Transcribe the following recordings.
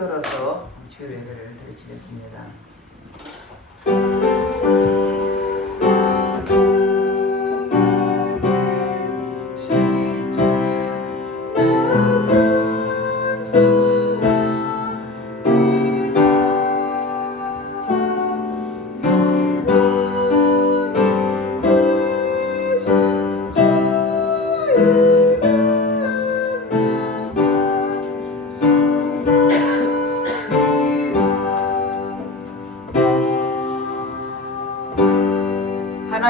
붙들어서 주일 예배를 드리겠습니다.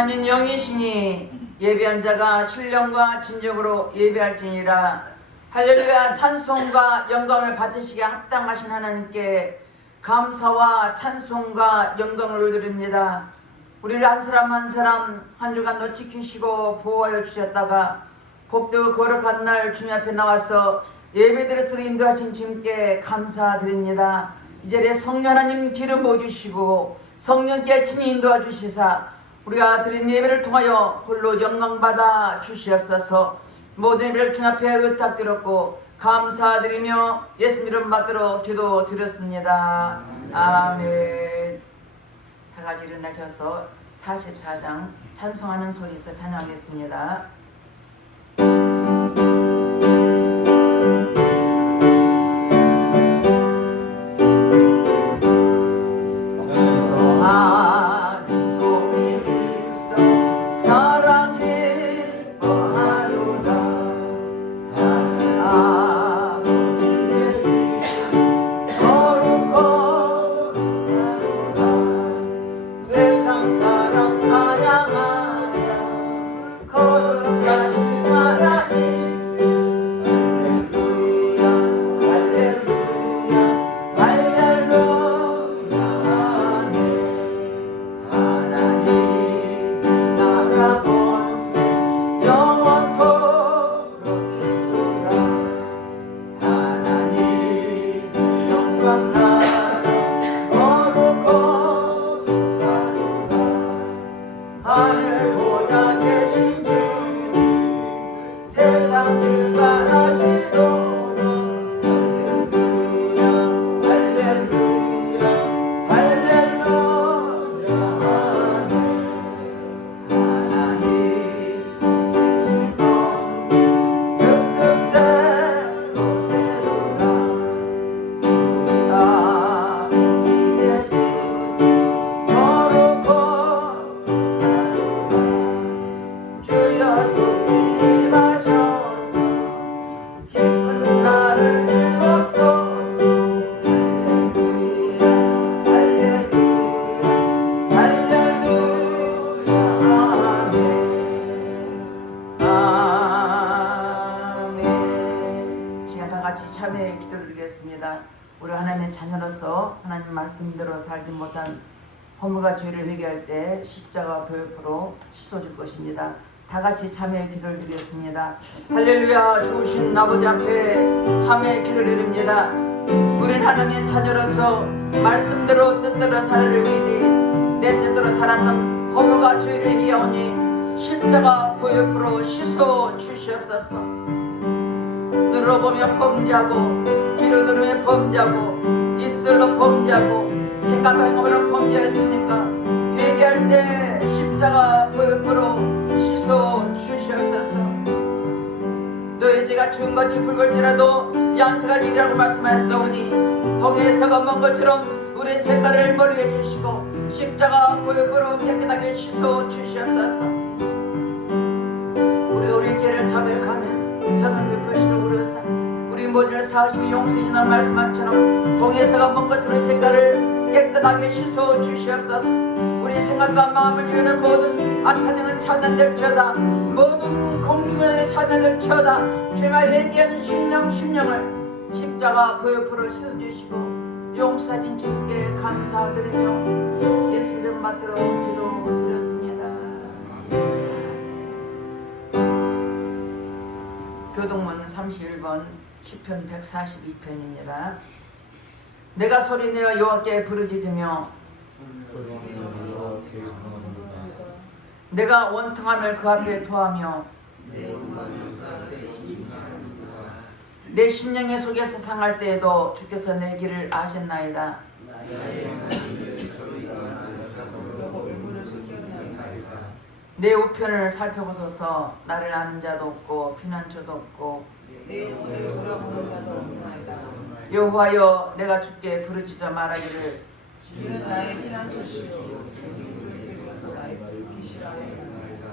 하나님 영이시니 예배한 자가 신령과 진정으로 예배할지니라. 할렐루야. 찬송과 영광을 받으시기에 합당하신 하나님께 감사와 찬송과 영광을 올려드립니다. 우리를 한 사람 한 사람 한 주간도 지키시고 보호하여 주셨다가 복되고 거룩한 날 주님 앞에 나와서 예배드릴 수 인도하신 주님께 감사드립니다. 이 자리에 성령 하나님 기름 부어주시고 성령께 친히 인도하 주시사 우리가 드린 예배를 통하여 홀로 영광받아 주시옵소서. 모든 예배를 주님 앞에 의탁드렸고 감사드리며 예수 이름 받들어 기도드렸습니다. 아멘. 다같이 일어나셔서 44장 찬송하는 소리에서 찬양하겠습니다. 우리 하나님의 자녀로서 하나님 말씀대로 살지 못한 허물과 죄를 회개할 때 십자가 보혈포로 씻어줄 것입니다. 다같이 참여의 기도를 드리겠습니다. 할렐루야. 좋으신 아버지 앞에 참여의 기도를 드립니다. 우리는 하나님의 자녀로서 말씀대로 뜻대로 살아야 되니 내 뜻대로 살았던 허물과 죄를 회개하오니 십자가 보혈포로 씻어 주시옵소서. 눈으로 보면 범죄하고 귀로 들으면 범죄하고 입술로 범죄하고 생각과 행동으로 범죄했으니까 회개할 때 십자가 보혈포로 씻어 주시옵소서. 너희 죄가 죽은 것이 붉을지라도 양태가 이라고 말씀하였사오니 동해에서가 먼 것처럼 우리의 죄가를 머리에 주시고 십자가 보혈포로 깨끗하게 씻어 주시옵소서. 우리의 죄를 자백하면 저는 몇번이로 우려사 우리 모든 사하시고 용서주는 말씀처럼 동해서가 먼 것처럼 죄가를 깨끗하게 씻어 주시옵소서. 우리 생각과 마음을 이루는 모든 악한 영은 차단될지어다. 모든 공중에 차단될지어다. 죄만 회개하는 심령을 십자가 보혈포로 씻어주시고 용서하신 주님께 감사드리며 예수 이름 받들어 기도드렸습니다. 교동문 31번 시편 142편입니다. 내가 소리내어 여호와께 부르짖으며 내가 원통함을 그 앞에 토하며 내 심령의 속에서 상할 때에도 주께서 내 길을 아셨나이다. 내 우편을 살펴보소서. 나를 아는 자도 없고 피난처도 없고 내 영혼을 돌아보는 자도 없나이다. 여호와여, 내가 주께 부르짖어 말하기를 주는 나의 피난처시요 기둥을 들면서 나의 기시라이다.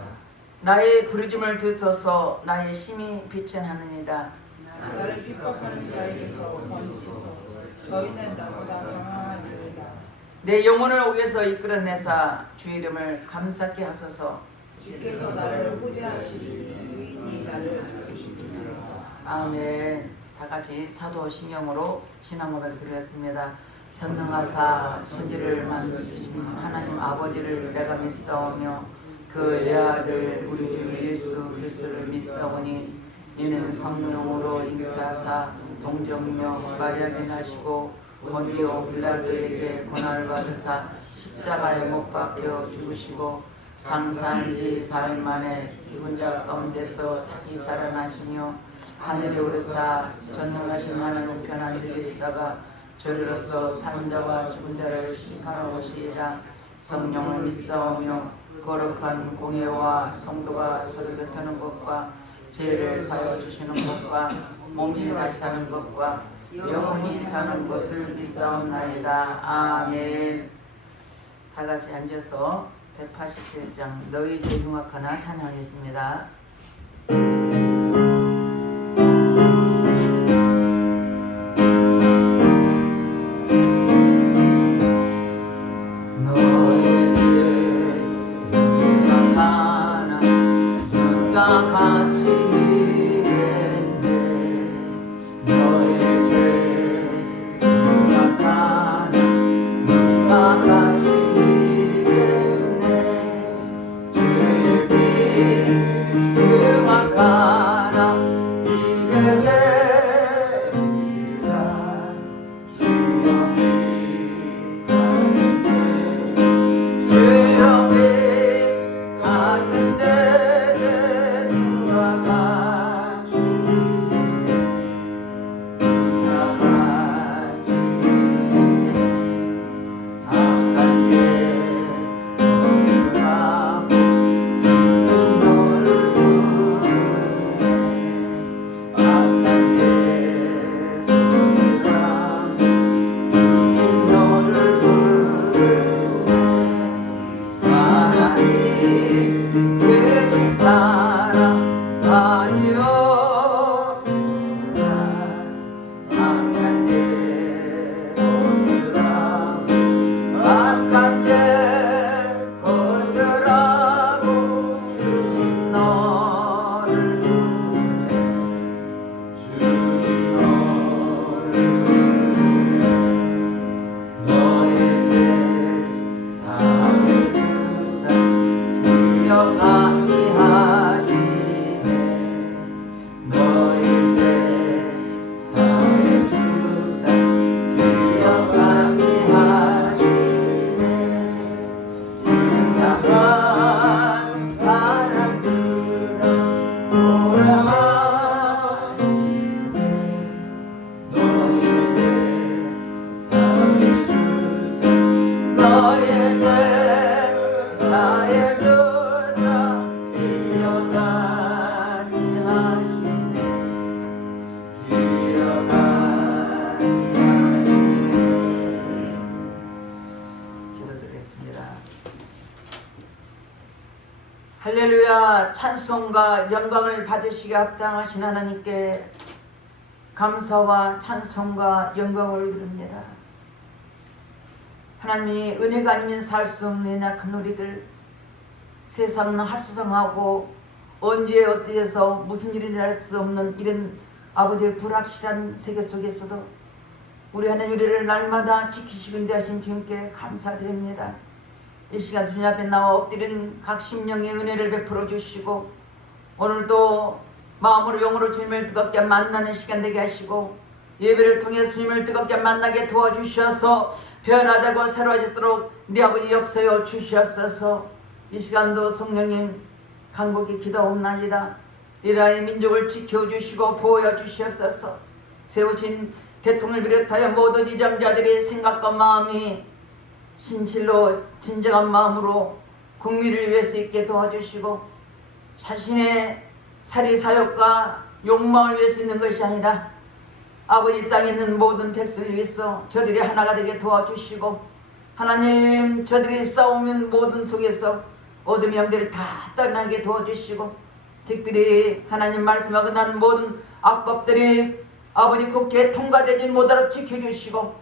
나의 부르짖음을 듣소서. 나의 심히 비천하느니라. 나를 핍박하는 자에게서 건지소서. 저희는 나보다 강하리이다. 내 영혼을 옥에서 이끌어내사 주 이름을 감사케 하소서. 주께서 나를 호대하시리니 의인이 나를 부르시리이다. 아멘. 다 같이 사도신경으로 신앙 고백 드리겠습니다. 전능하사 천지를 만드신 하나님 아버지를 내가 믿사오며 그 외아들 우리 주 예수 그리스도를 믿사오니 이는 성령으로 잉태하사 동정녀 마리아에 나시고 본디오 빌라도에게 고난을 받으사 십자가에 못 박혀 죽으시고 장사한 지 4일 만에 죽은 자 가운데서 다시 살아나시며 하늘에 오르사 전능하신 하나님 우편 앉아 계시다가 저리로서 사는 자와 죽은 자를 심판하고 오시리라. 성령을 믿사오며 거룩한 공예와 성도가 서로 곁하는 것과 죄를 사여 주시는 것과 몸이 다시 사는 것과 영원히 사는 것을 믿사옵나이다. 아멘. 다 같이 앉아서 187장 너희 죄 흉악하나 찬양하겠습니다. 할렐루야. 찬송과 영광을 받으시게 합당하신 하나님께 감사와 찬송과 영광을 드립니다. 하나님이 은혜가 아니면 살 수 없는 약한 우리들, 세상은 핫수성하고 언제 어디에서 무슨 일이 날 수 없는 이런 아버지의 불확실한 세계 속에서도 우리 하나님 우리를 날마다 지키시고 인도하신 주님께 감사드립니다. 이 시간 주님 앞에 나와 엎드린 각 심령의 은혜를 베풀어 주시고 오늘도 마음으로 영으로 주님을 뜨겁게 만나는 시간 되게 하시고 예배를 통해 주님을 뜨겁게 만나게 도와주셔서 변화되고 새로워지도록 네 아버지 역사여 주시옵소서. 이 시간도 성령님 간곡히 기도옵나이다. 이스라엘 민족을 지켜주시고 보호해 주시옵소서. 세우신 대통령을 비롯하여 모든 이정자들의 생각과 마음이 진실로 진정한 마음으로 국민을 위해서 있게 도와주시고 자신의 사리사욕과 욕망을 위해서 있는 것이 아니라 아버지 땅에 있는 모든 백성을 위해서 저들이 하나가 되게 도와주시고 하나님 저들이 싸우는 모든 속에서 어둠의 영들이 다 떠나게 도와주시고 특별히 하나님 말씀하고 난 모든 악법들이 아버지 국회에 통과되지 못하도록 지켜주시고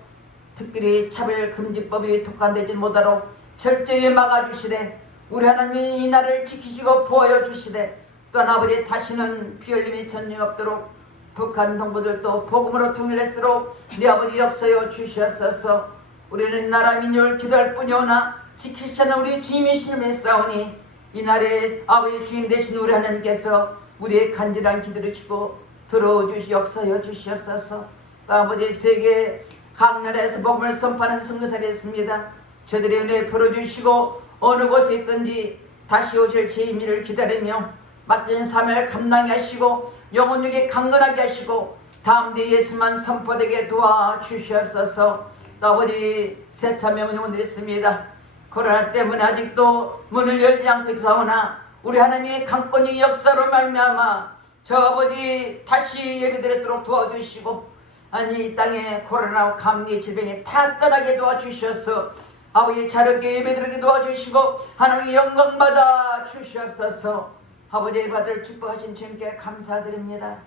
특별히 차별금지법이 통과되지 못하도록 철저히 막아주시되 우리 하나님이 이 나라를 지키시고 보여주시되 또한 아버지 다시는 피 흘림이 전쟁 없도록 북한 동포들도 복음으로 통일했도록 네 아버지 역사여 주시옵소서. 우리는 나라 민족을 기도할 뿐이오나 지키시는 우리 주님이시님의 싸우니 이 나라의 아버지 주인 되신 우리 하나님께서 우리의 간절한 기도를 주고 들어주시 역사여 주시옵소서. 또 아버지 세계 각 나라에서 복음을 선포하는 선교사를 했습니다. 저들의 은혜 풀어주시고 어느 곳에 있든지 다시 오실 주님을 기다리며 맡긴 사명을 감당하게 하시고 영혼력이 강건하게 하시고 다음대 예수만 선포되게 도와주시옵소서. 또 아버지 새참명은 영혼들이 있습니다. 코로나 때문에 아직도 문을 열지 않고 있사오나 우리 하나님의 강권의 역사로 말미암아 저 아버지 다시 예배드리도록 도와주시고 아니 이 땅에 코로나 감기 질병이 다 떠나게 도와주셔서 아버지 자르게 예배드리게 도와주시고 하나님의 영광받아 주시옵소서. 아버지의 받을 축복하신 주님께 감사드립니다.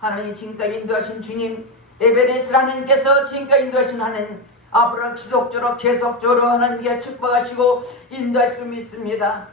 하나님 지금까지 인도하신 주님 에베네스 하나님께서 지금까지 인도하신 하나님 앞으로 지속적으로 계속적으로 하나님께 축복하시고 인도하실 믿습니다.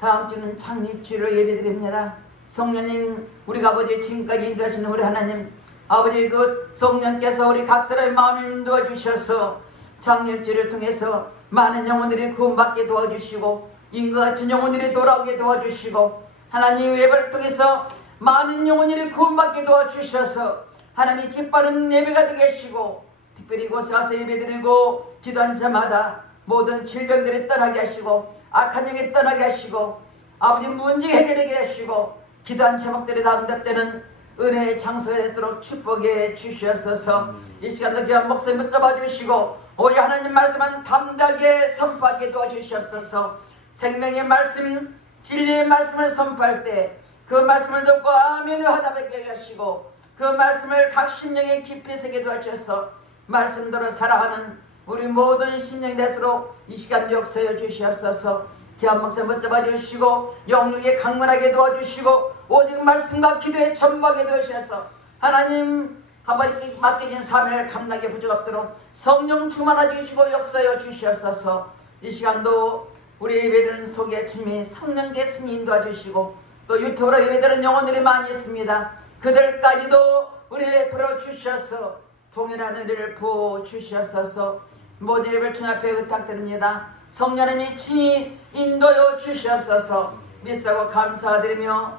다음 주는 창립주일로 예배드립니다. 성령님 우리가 아버지 지금까지 인도하신 우리 하나님 아버지 그 성령께서 우리 각 사람의 마음을 인도해 주셔서 창립주일을 통해서 많은 영혼들이 구원받게 도와주시고 인과 같은 영혼들이 돌아오게 도와주시고 하나님 예배를 통해서 많은 영혼들이 구원받게 도와주셔서 하나님 기뻐하는 예배가 되게 하시고 특별히 이곳에 와서 예배드리고 기도한 자마다 모든 질병들이 떠나게 하시고 악한 영이 떠나게 하시고 아버지 문제 해결하게 하시고 기도한 제목들이 다 응답되는 은혜의 장소에서록 축복해 주시옵소서. 이 시간도 귀한 목소리 붙잡아 주시고 오직 하나님 말씀은 담대하게 선포하게 도와주시옵소서. 생명의 말씀 진리의 말씀을 선포할 때 그 말씀을 듣고 아멘을 화답하게 하시고 그 말씀을 각 심령에 깊이 새게 도와주셔서 말씀대로 살아가는 우리 모든 심령이 되도록 이 시간 역사여 주시옵소서. 귀한 목소리 붙잡아 주시고 영육에 강건하게 도와주시고 오직 말씀과 기도에 전부하게 도와주셔서 하나님 아버지 맡겨진 사명을 감당하게 부족없도록 성령 충만하게 주시고 역사여 주시옵소서. 이 시간도 우리 예배드리는 속에 주님이 성령께서 인도해 주시고 또 유튜브로 예배드리는 영혼들이 많이 있습니다. 그들까지도 우리 베풀어 주셔서 동일한 은혜를 부어 주시옵소서. 모든 예배를 주님 앞에 부탁드립니다. 성령님이 친히 인도여 주시옵소서. 믿사고 감사드리며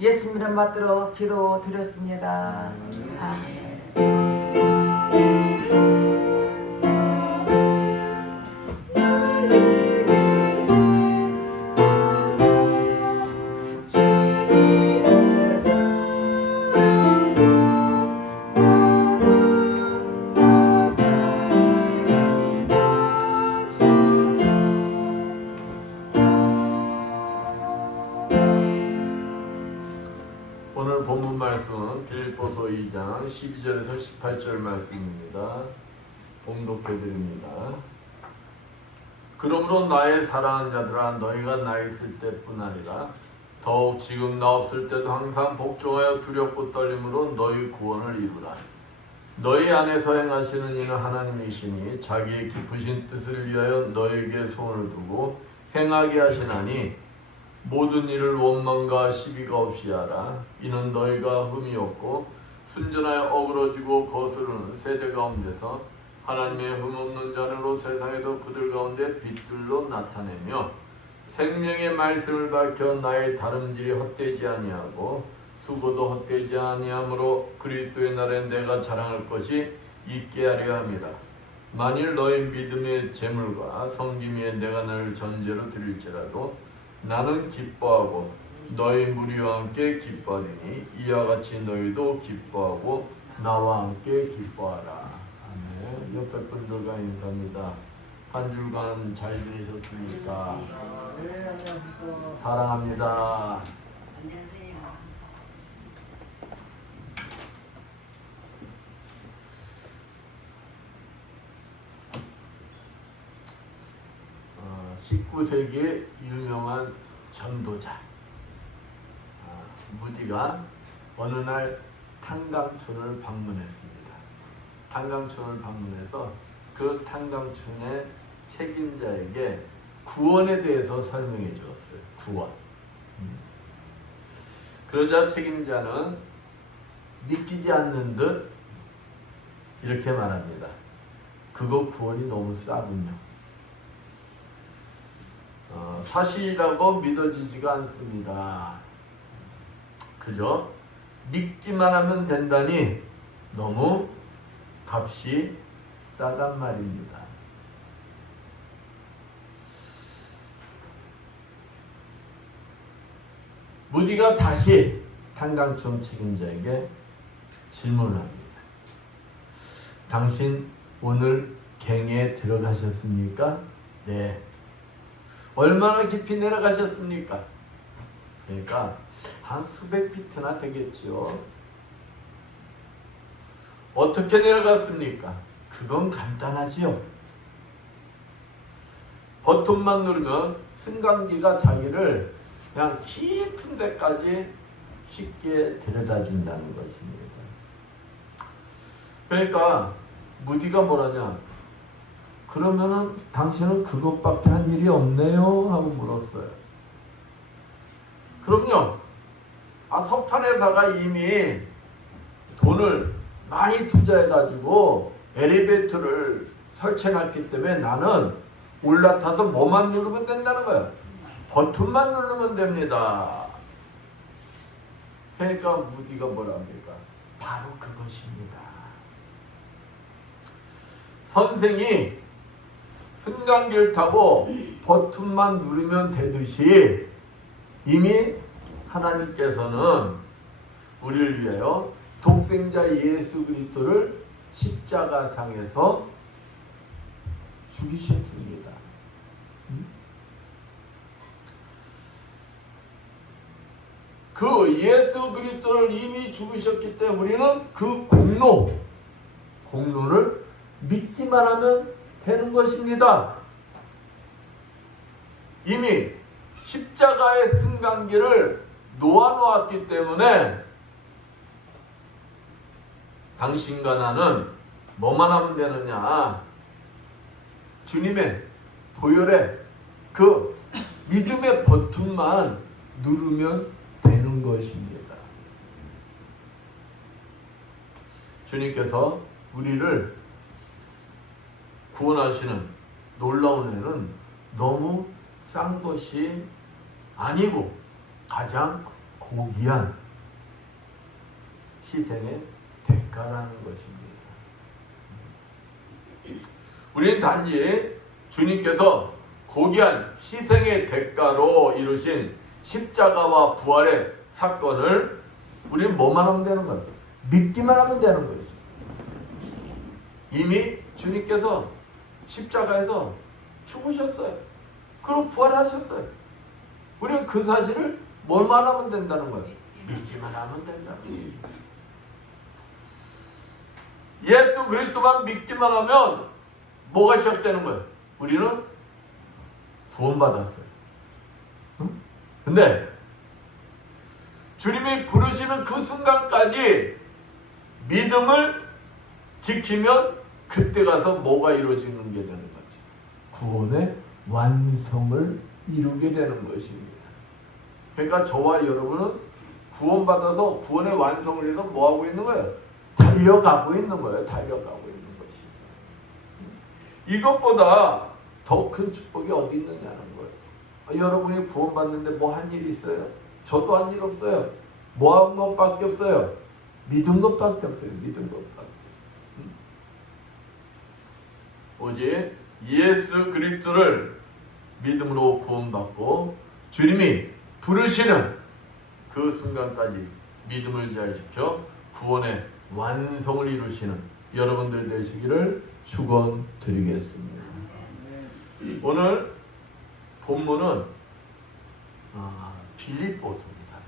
예수 이름 받들어 기도 드렸습니다. 아멘. 오늘 본문 말씀은 빌립보서 2장 12절에서 18절 말씀입니다. 봉독해 드립니다. 그러므로 나의 사랑하는 자들아 너희가 나 있을 때뿐 아니라 더욱 지금 나 없을 때도 항상 복종하여 두렵고 떨림으로 너희 구원을 이루라. 너희 안에서 행하시는 이는 하나님이시니 자기의 깊으신 뜻을 위하여 너에게 손을 두고 행하게 하시나니 모든 일을 원망과 시비가 없이 하라. 이는 너희가 흠이 없고 순전하여 어그러지고 거스르는 세대 가운데서 하나님의 흠없는 자녀로 세상에도 그들 가운데 빛들로 나타내며 생명의 말씀을 밝혀 나의 다름질이 헛되지 아니하고 수고도 헛되지 아니하므로 그리스도의 날에 내가 자랑할 것이 있게 하려 함이라. 만일 너희 믿음의 재물과 성김에 내가 너를 전제로 드릴지라도 나는 기뻐하고 너희 무리와 함께 기뻐하리니 이와 같이 너희도 기뻐하고 나와 함께 기뻐하라. 아멘. 옆에 분들과 인사합니다. 한 주간 잘 지내셨습니까? 사랑합니다. 안녕하세요. 어, 19세기의 유명한 전도자 무디가 어느 날 탄강촌을 방문했습니다. 탄강촌을 방문해서 그 탄강촌의 책임자에게 구원에 대해서 설명해 주었어요. 구원. 그러자 책임자는 믿기지 않는 듯 이렇게 말합니다. 그거 구원이 너무 싸군요. 사실이라고 믿어지지가 않습니다. 그저 믿기만 하면 된다니 너무 값이 싸단 말입니다. 무디가 다시 탄강촌 책임자에게 질문을 합니다. 당신 오늘 갱에 들어가셨습니까? 네. 얼마나 깊이 내려가셨습니까? 그러니까 한 수백 피트나 되겠죠. 어떻게 내려갔습니까? 그건 간단하지요. 버튼만 누르면 승강기가 자기를 그냥 깊은 데까지 쉽게 데려다 준다는 것입니다. 그러니까 무디가 뭐라냐? 그러면은 당신은 그것밖에 한 일이 없네요? 하고 물었어요. 그럼요. 석탄회사가 이미 돈을 많이 투자해가지고 엘리베이터를 설치해놨기 때문에 나는 올라타서 뭐만 누르면 된다는 거예요. 버튼만 누르면 됩니다. 그러니까 무디가 뭐라 합니까? 바로 그것입니다. 선생이 승강기를 타고 버튼만 누르면 되듯이 이미 하나님께서는 우리를 위하여 독생자 예수 그리스도를 십자가상에서 죽이셨습니다. 그 예수 그리스도를 이미 죽으셨기 때문에 우리는 그 공로를 믿기만 하면 되는 것입니다. 이미 십자가의 승강기를 놓아놓았기 때문에 당신과 나는 뭐만 하면 되느냐? 주님의 보혈의 그 믿음의 버튼만 누르면 되는 것입니다. 주님께서 우리를 구원하시는 놀라운 애는 너무 싼 것이 아니고 가장 고귀한 희생의 대가라는 것입니다. 우리는 단지 주님께서 고귀한 희생의 대가로 이루신 십자가와 부활의 사건을 우리는 뭐만 하면 되는 거예요? 믿기만 하면 되는 것이죠. 이미 주님께서 십자가에서 죽으셨어요. 그리고 부활하셨어요. 우리가 그 사실을 뭘만 하면 된다는 거예요? 믿기만 하면 된다는 거예요. 예수 그리스도만 믿기만 하면 뭐가 시작되는 거예요? 우리는 구원받았어요. 응? 근데 주님이 부르시는 그 순간까지 믿음을 지키면 그때 가서 뭐가 이루어지는 게 되는 거죠? 구원의 완성을 이루게 되는 것입니다. 그러니까 저와 여러분은 구원받아서 구원의 완성을 위해서 뭐하고 있는 거예요? 달려가고 있는 거예요. 달려가고 있는 것입니다. 이것보다 더 큰 축복이 어디 있느냐는 거예요. 여러분이 구원받는데 뭐 한 일이 있어요? 저도 한 일 없어요. 뭐 한 것밖에 없어요? 믿은 것밖에 없어요. 믿은 것밖에. 오직 예수 그리스도를 믿음으로 구원받고 주님이 부르시는 그 순간까지 믿음을 잘 지켜 구원의 완성을 이루시는 여러분들 되시기를 축원드리겠습니다. 오늘 본문은 빌립보서입니다.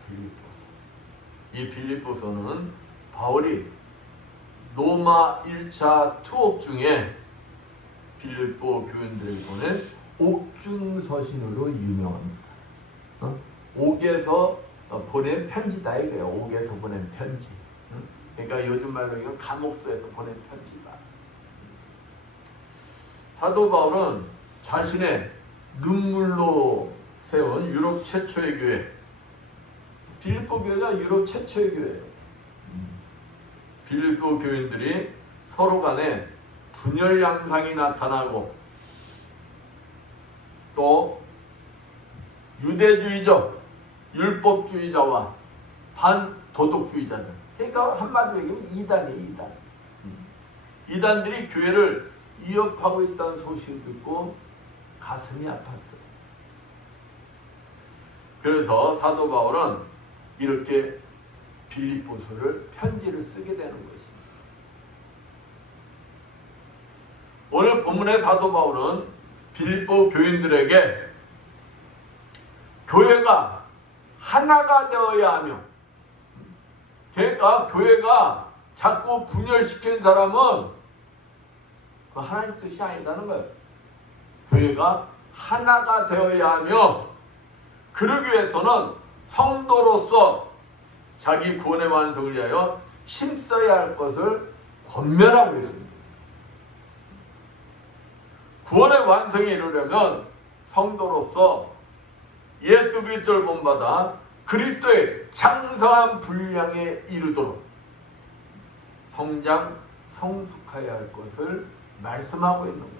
이 빌립보서는 바울이 로마 1차 투옥 중에 빌립보 교인들에게 보낸 옥중서신으로 유명합니다. 옥에서 보낸 편지다 이거예요. 옥에서 보낸 편지. 그러니까 요즘 말로 이건 감옥소에서 보낸 편지다. 사도 바울은 자신의 눈물로 세운 유럽 최초의 교회, 빌립보 교회가 유럽 최초의 교회예요. 빌립보 교인들이 서로 간에 분열 양상이 나타나고 또 유대주의적 율법주의자와 반도덕주의자들, 그러니까 한마디로 얘기하면 이단이에요. 이단들이 교회를 위협하고 있다는 소식을 듣고 가슴이 아팠어요. 그래서 사도 바울은 이렇게 빌립보서를 편지를 쓰게 되는 것입니다. 오늘 본문의 사도 바울은 빌립보 교인들에게 교회가 하나가 되어야 하며, 그러니까 교회가 자꾸 분열시킨 사람은 그 하나님 뜻이 아니다는 거예요. 교회가 하나가 되어야 하며, 그러기 위해서는 성도로서 자기 구원의 완성을 위하여 힘써야 할 것을 권면하고 있습니다. 구원의 완성에 이르려면 성도로서 예수 그리스도를 본받아 그리스도의 장성한 분량에 이르도록 성장, 성숙해야 할 것을 말씀하고 있는 거예요.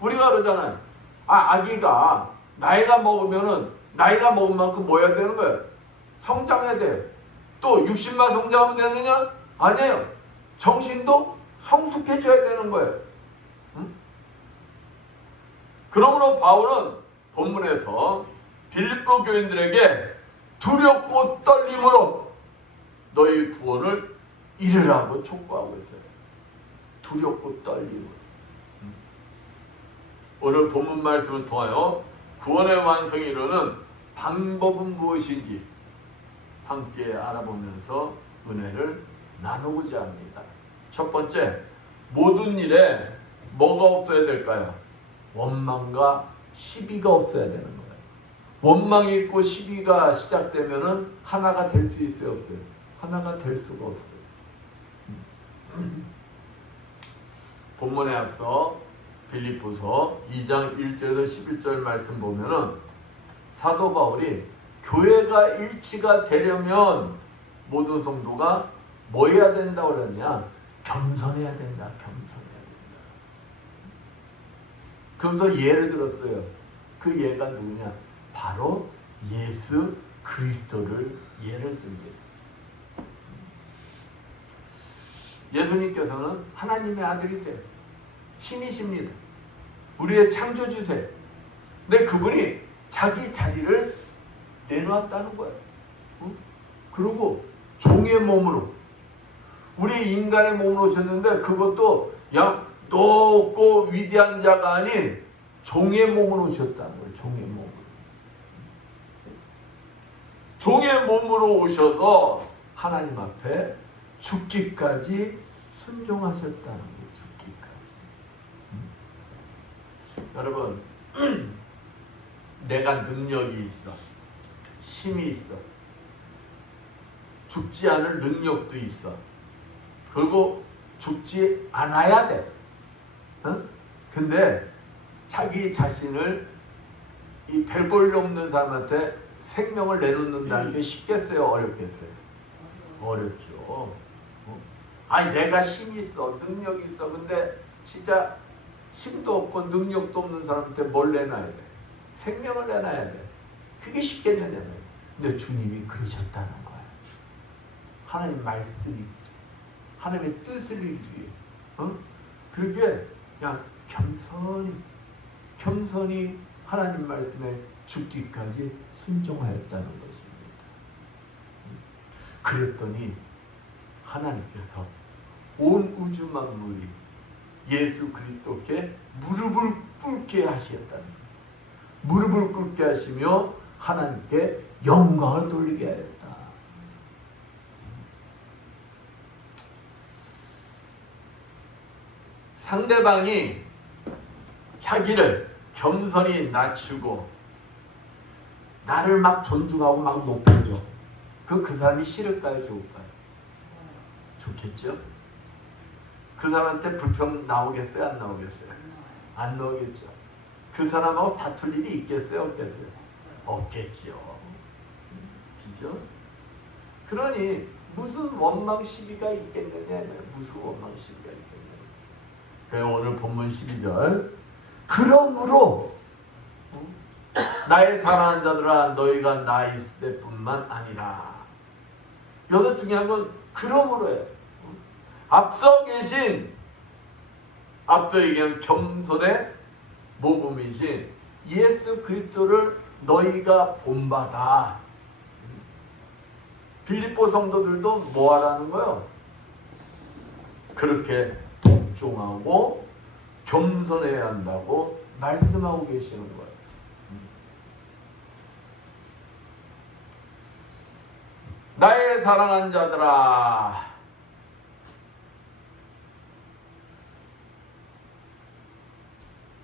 우리가 그러잖아요. 아기가 나이가 먹으면 만큼 뭐 해야 되는 거예요? 성장해야 돼. 또 60만 성장하면 되느냐? 아니에요. 정신도 성숙해져야 되는 거예요. 응? 그러므로 바울은 본문에서 빌립보 교인들에게 두렵고 떨림으로 너희 구원을 이루라고 촉구하고 있어요. 두렵고 떨림으로. 오늘 본문 말씀을 통하여 구원의 완성에 이르는 방법은 무엇인지 함께 알아보면서 은혜를 나누고자 합니다. 첫 번째, 모든 일에 뭐가 없어야 될까요? 원망과 시비가 없어야 되는 거예요. 원망이 있고 시비가 시작되면은 하나가 될 수 있어요, 없어요? 하나가 될 수가 없어요. 본문에 앞서 빌립보서 2장 1절에서 11절 말씀 보면은 사도 바울이 교회가 일치가 되려면 모든 성도가 뭐 해야 된다고 그랬냐? 겸손해야 된다. 겸손해야 된다. 그러면서 예를 들었어요. 그 예가 누구냐? 바로 예수 그리스도를 예를 들게. 예수님께서는 하나님의 아들이세요. 신이십니다. 우리의 창조주세요. 근데 그분이 자기 자리를 내놓았다는 거예요. 그리고 종의 몸으로, 우리 인간의 몸으로 오셨는데 그것도 양 높고 위대한 자가 아닌 종의 몸으로 오셨다는 거예요. 종의 몸으로. 종의 몸으로 오셔서 하나님 앞에 죽기까지 순종하셨다는 거예요. 여러분, 내가 능력이 있어, 힘이 있어, 죽지 않을 능력도 있어, 그리고 죽지 않아야 돼. 근데 자기 자신을 이 별 볼일 없는 사람한테 생명을 내놓는다는 게 쉽겠어요? 어렵겠어요? 어렵죠. 아니 내가 힘이 있어, 능력이 있어, 근데 진짜 힘도 없고 능력도 없는 사람한테 뭘 내놔야 돼? 생명을 내놔야 돼. 그게 쉽겠느냐? 근데 주님이 그러셨다는 거야. 하나님 말씀이, 하나님의 뜻을 이루기 위해, 그렇게 그냥 겸손히 하나님 말씀에 죽기까지 순종하였다는 것입니다. 그랬더니 하나님께서 온 우주 만물이 예수 그리스도께 무릎을 꿇게 하시었다는 거예요. 무릎을 꿇게 하시며 하나님께 영광을 돌리게 하였다. 상대방이 자기를 겸손히 낮추고 나를 막 존중하고 막 높여줘. 그 사람이 싫을까요? 좋을까요? 좋겠죠? 그 사람한테 불평 나오겠어요? 안 나오겠어요? 안 나오겠죠. 그 사람하고 다툴 일이 있겠어요? 없겠어요? 없겠죠. 그죠? 그러니 무슨 원망 시비가 있겠느냐? 무슨 원망 시비가 있겠느냐? 그래서 오늘 본문 12절 그러므로 나의 사랑하는 자들아 너희가 나 있을 때뿐만 아니라 여기서 중요한 건 그러므로예요. 앞서 얘기한 겸손의 모범이신 예수 그리스도를 너희가 본받아. 빌립보 성도들도 뭐 하라는 거예요? 그렇게 복종하고 겸손해야 한다고 말씀하고 계시는 거예요. 나의 사랑하는 자들아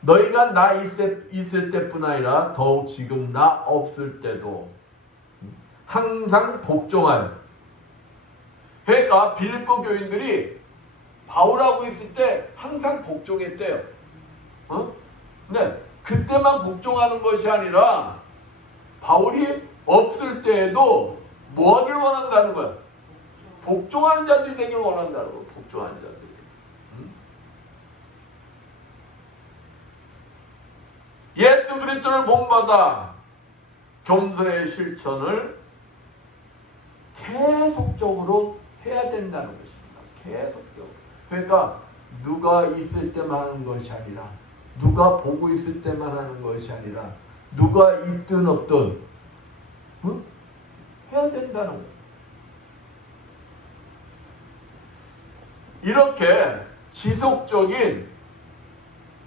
너희가 나 있을 때뿐 아니라 더욱 지금 나 없을 때도 항상 복종하여. 그러니까 빌립보 교인들이 바울하고 있을 때 항상 복종했대요. 근데 그때만 복종하는 것이 아니라 바울이 없을 때에도 뭐 하길 원한다는 거야? 복종하는 자들이 되길 원한다는 거야. 복종하는 자들이. 예수 그리스도를 본받아 겸손의 실천을 계속적으로 해야 된다는 것입니다. 계속적으로. 그러니까 누가 있을 때만 하는 것이 아니라 누가 보고 있을 때만 하는 것이 아니라 누가 있든 없든 해야 된다는 거예요. 이렇게 지속적인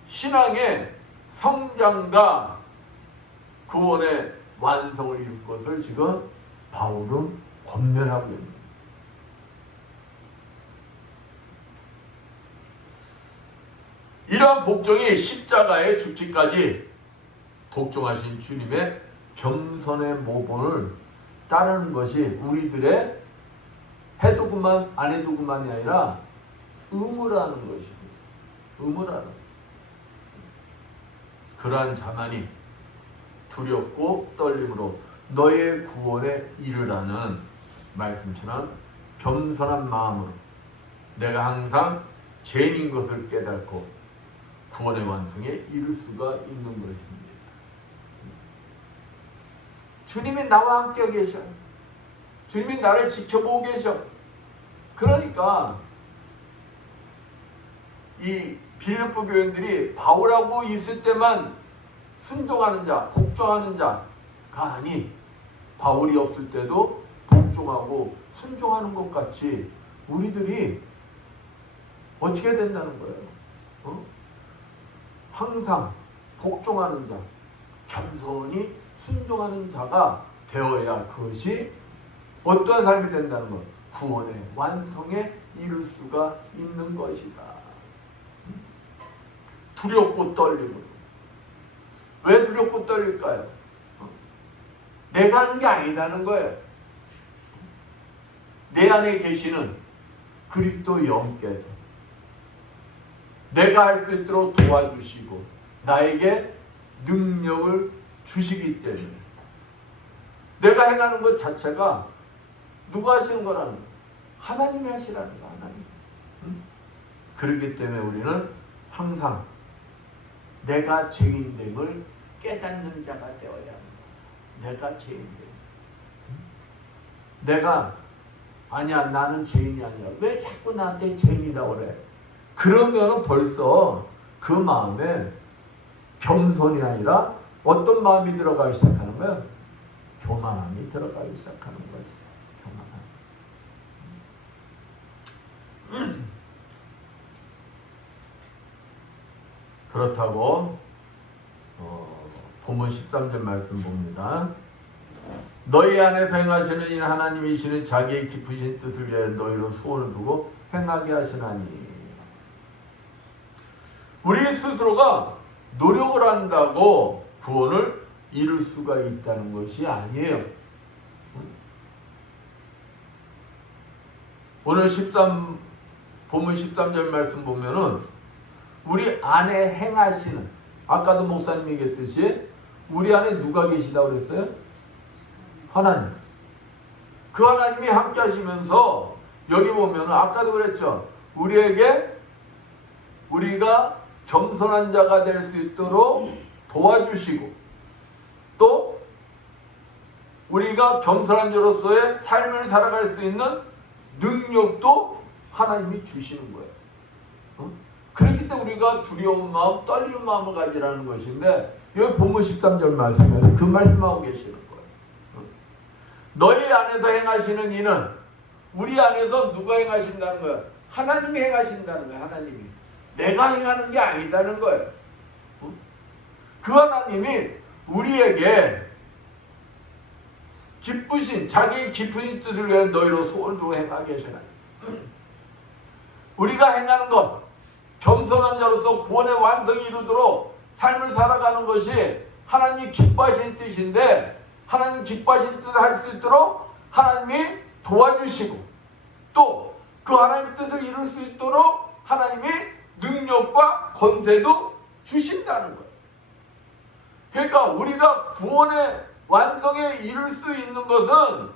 신앙의 성장과 구원의 완성을 이룰 것을 지금 바울은 권면하고 있습니다. 이러한 복종이 십자가의 죽기까지 복종하신 주님의 겸손의 모본을 따르는 것이 우리들의 해도 그만 안 해도 그만이 아니라 의무라는 것입니다. 의무라는. 그러한 자만이 두렵고 떨림으로 너의 구원에 이르라는 말씀처럼 겸손한 마음으로 내가 항상 죄인인 것을 깨닫고 구원의 완성에 이룰 수가 있는 것입니다. 주님이 나와 함께 계셔. 주님이 나를 지켜보고 계셔. 그러니까 이 빌립보 교인들이 바울하고 있을 때만 순종하는 자, 복종하는 자가 아니 바울이 없을 때도 복종하고 순종하는 것 같이 우리들이 어떻게 된다는 거예요? 항상 복종하는 자, 겸손히 순종하는 자가 되어야 그것이 어떠한 삶이 된다는 것, 구원의 완성에 이룰 수가 있는 것이다. 두렵고 떨림으로. 왜 두렵고 떨릴까요? 내가 하는 게 아니라는 거예요. 내 안에 계시는 그리스도 영께서 내가 할 수 있도록 도와주시고 나에게 능력을 주시기 때문에 내가 행하는 것 자체가 누가 하시는 거라는 거예요? 하나님이 하시라는 거예요. 하나님. 그렇기 때문에 우리는 항상 내가 죄인됨을 깨닫는 자가 되어야 합니다. 내가 죄인됨. 내가 아니야 나는 죄인이 아니야. 왜 자꾸 나한테 죄인이라고 그래? 그러면 벌써 그 마음에 겸손이 아니라 어떤 마음이 들어가기 시작하는 거예요? 교만함이 들어가기 시작하는 것이에요. 교만함. 그렇다고 본문 13절 말씀 봅니다. 너희 안에서 행하시는 이 하나님이시는 자기의 깊으신 뜻을 위하여 너희로 소원을 두고 행하게 하시나니. 우리 스스로가 노력을 한다고 구원을 이룰 수가 있다는 것이 아니에요. 오늘 본문 13절 말씀 보면은 우리 안에 행하시는, 아까도 목사님이 얘기했듯이 우리 안에 누가 계시다고 그랬어요? 하나님. 그 하나님이 함께 하시면서 여기 보면은 아까도 그랬죠. 우리가 겸손한 자가 될 수 있도록 도와주시고, 또 우리가 겸손한 자로서의 삶을 살아갈 수 있는 능력도 하나님이 주시는 거예요. 그렇기 때문에 우리가 두려운 마음, 떨리는 마음을 가지라는 것인데, 여기 본문 13절 말씀에서 그 말씀하고 계시는 거예요. 너희 안에서 행하시는 이는, 우리 안에서 누가 행하신다는 거예요? 하나님이 행하신다는 거예요. 하나님이. 내가 행하는 게 아니다는 거예요. 그 하나님이 우리에게 자기 깊으신 뜻을 위해 너희로 소원을 두고 행하게 하시나니. 우리가 행하는 것, 겸손한 자로서 구원의 완성이 이루도록 삶을 살아가는 것이 하나님이 기뻐하시는 뜻인데, 하나님 기뻐하시는 뜻을 할 수 있도록 하나님이 도와주시고, 또 그 하나님의 뜻을 이룰 수 있도록 하나님이 능력과 권세도 주신다는 거예요. 그러니까 우리가 구원의 완성에 이룰 수 있는 것은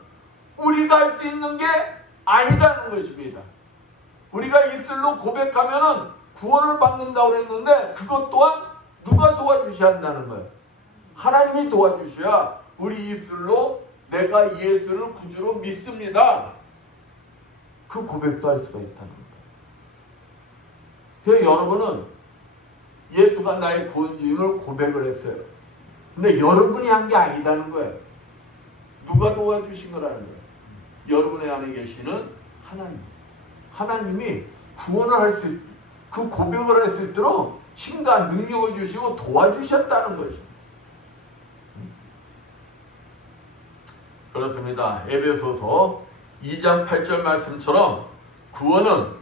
우리가 할 수 있는 게 아니라는 것입니다. 우리가 입술로 고백하면은 구원을 받는다고 했는데, 그것 또한 누가 도와주셔야 한다는 거예요? 하나님이 도와주셔야 우리 입술로 내가 예수를 구주로 믿습니다, 그 고백도 할 수가 있다는 거예요. 그래서 여러분은 예수가 나의 구원주임을 고백을 했어요. 근데 여러분이 한 게 아니다는 거예요. 누가 도와주신 거라는 거예요? 여러분의 안에 계시는 하나님. 하나님이 구원을 할 수, 그 고백을 할 수 있도록 힘과 능력을 주시고 도와주셨다는 것입니다. 그렇습니다. 에베소서 2장 8절 말씀처럼 구원은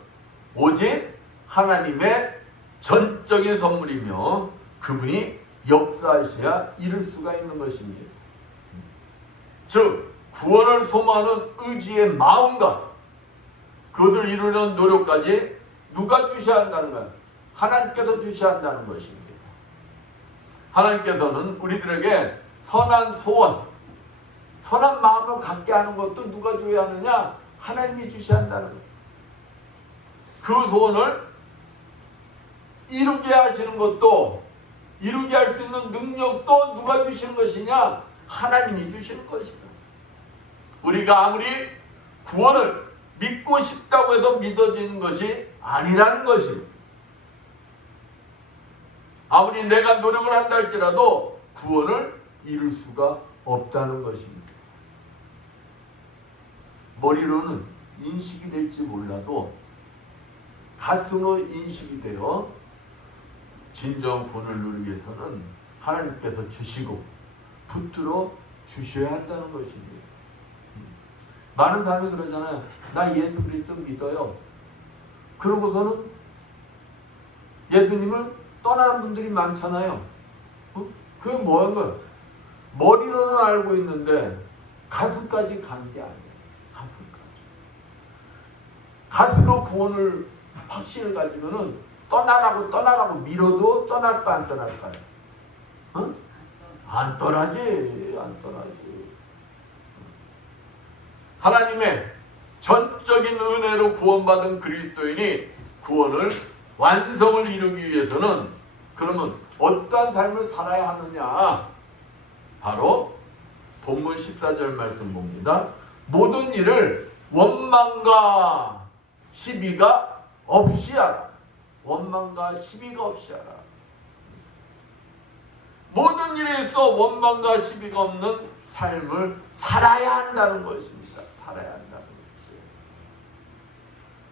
오직 하나님의 전적인 선물이며 그분이 역사하셔야 이룰 수가 있는 것입니다. 즉 구원을 소망하는 의지의 마음과 그것을 이루려는 노력까지 누가 주셔야 한다는 거예요? 하나님께서 주셔야 한다는 것입니다. 하나님께서는 우리들에게 선한 소원, 선한 마음을 갖게 하는 것도 누가 줘야 하느냐? 하나님이 주셔야 한다는 거예요. 그 소원을 이루게 하시는 것도, 이루게 할 수 있는 능력도 누가 주시는 것이냐? 하나님이 주시는 것이다. 우리가 아무리 구원을 믿고 싶다고 해서 믿어지는 것이 아니라는 것입니다. 아무리 내가 노력을 한다 할지라도 구원을 이룰 수가 없다는 것입니다. 머리로는 인식이 될지 몰라도 가슴으로 인식이 되어 진정 구원을 누리기 위해서는 하나님께서 주시고 붙들어 주셔야 한다는 것입니다. 많은 사람이 그러잖아요. 나 예수 그리스도 믿어요. 그러고서는 예수님을 떠나는 분들이 많잖아요. 그게 뭐한 거예요? 머리로는 알고 있는데 가슴까지 간 게 아니에요. 가슴으로 구원을 확신을 가지면은 떠나라고 밀어도 떠날까 안 떠날까요? 안 떠나지. 하나님의 전적인 은혜로 구원받은 그리스도인이 구원을 완성을 이루기 위해서는 그러면 어떠한 삶을 살아야 하느냐? 바로 본문 14절 말씀 봅니다. 모든 일을 원망과 시비가 없이 하라. 원망과 시비가 없이 하라. 모든 일에 있어 원망과 시비가 없는 삶을 살아야 한다는 것입니다. 살아야 한다는 것이에요.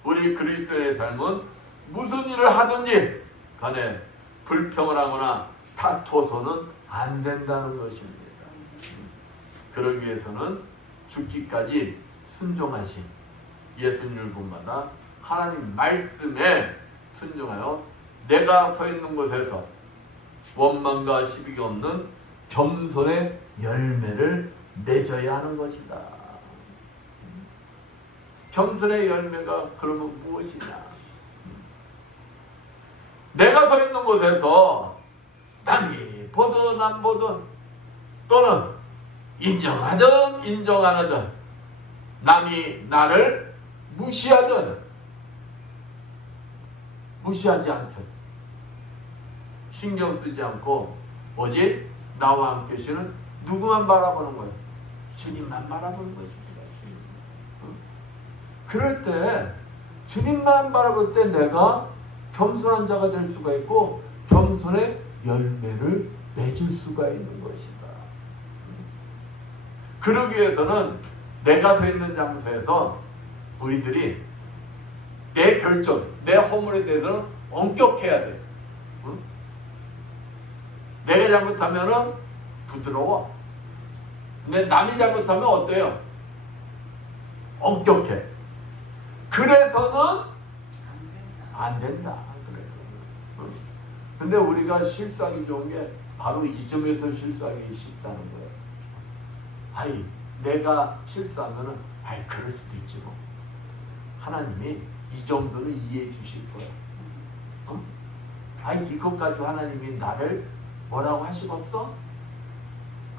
우리 그리스도의 삶은 무슨 일을 하든지 간에 불평을 하거나 다투어서는 안 된다는 것입니다. 그러기 위해서는 죽기까지 순종하신 예수님을 본받아 하나님 말씀에 순종하여 내가 서 있는 곳에서 원망과 시비가 없는 겸손의 열매를 맺어야 하는 것이다. 겸손의 열매가 그러면 무엇이냐? 내가 서 있는 곳에서 남이 보든 안 보든 또는 인정하든 인정 안 하든 남이 나를 무시하든 무시하지 않든 신경 쓰지 않고 오직 나와 함께 계시는 누구만 바라보는 거예요? 주님만 바라보는 것입니다. 그럴 때 주님만 바라볼 때 내가 겸손한 자가 될 수가 있고 겸손의 열매를 맺을 수가 있는 것이다. 그러기 위해서는 내가 서 있는 장소에서 우리들이 내 결정, 내 허물에 대해서는 엄격해야 돼. 응? 내가 잘못하면은 부드러워. 근데 남이 잘못하면 어때요? 엄격해. 그래서는 안 된다. 그래. 근데 우리가 실수하기 좋은 게 바로 이 점에서 실수하기 쉽다는 거예요. 아이, 내가 실수하면은, 아이, 그럴 수도 있지 뭐. 하나님이 이 정도는 이해해 주실 거야. 어? 아이, 이것 가지고 하나님이 나를 뭐라고 하시겠어?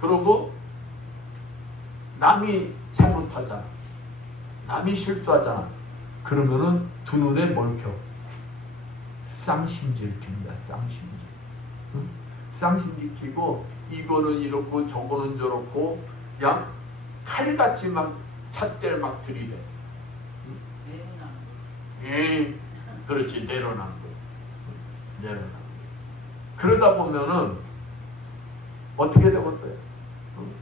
그러고 남이 잘못하잖아. 남이 실수하잖아. 그러면은 두 눈에 뭘 켜? 쌍심지를 킵니다. 쌍심지. 응? 쌍심지 키고 이거는 이렇고 저거는 저렇고 그냥 칼같이 막 잣대를 막 들이대. 예, 그렇지. 내려놓는 거. 내려놓는 거. 그러다 보면은 어떻게 되겠어요? 응?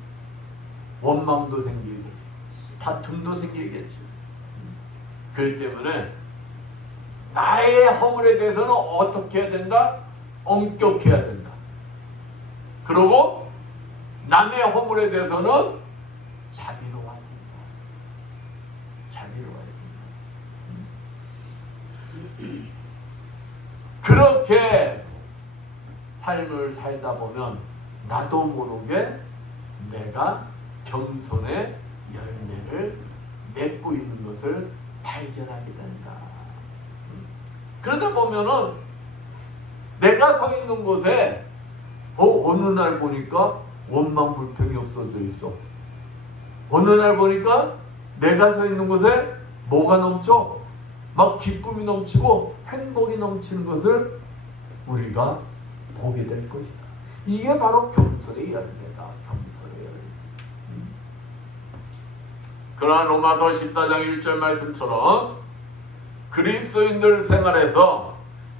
원망도 생기고 다툼도 생기겠지. 그렇기 때문에 나의 허물에 대해서는 어떻게 해야 된다? 엄격해야 된다. 그리고 남의 허물에 대해서는 자비로워야 된다. 자비로워야 된다. 그렇게 삶을 살다 보면 나도 모르게 내가 겸손의 열매를 맺고 있는 것을 발견하게 된다. 그러다 보면은 내가 서 있는 곳에 어느 날 보니까 원망 불평이 없어져 있어. 어느 날 보니까 내가 서 있는 곳에 뭐가 넘쳐? 막 기쁨이 넘치고 행복이 넘치는 것을 우리가 보게 될 것이다. 이게 바로 겸손의 열매다. 겸손의 열매. 그러나 로마서 14장 1절 말씀처럼 그리스도인들 생활에서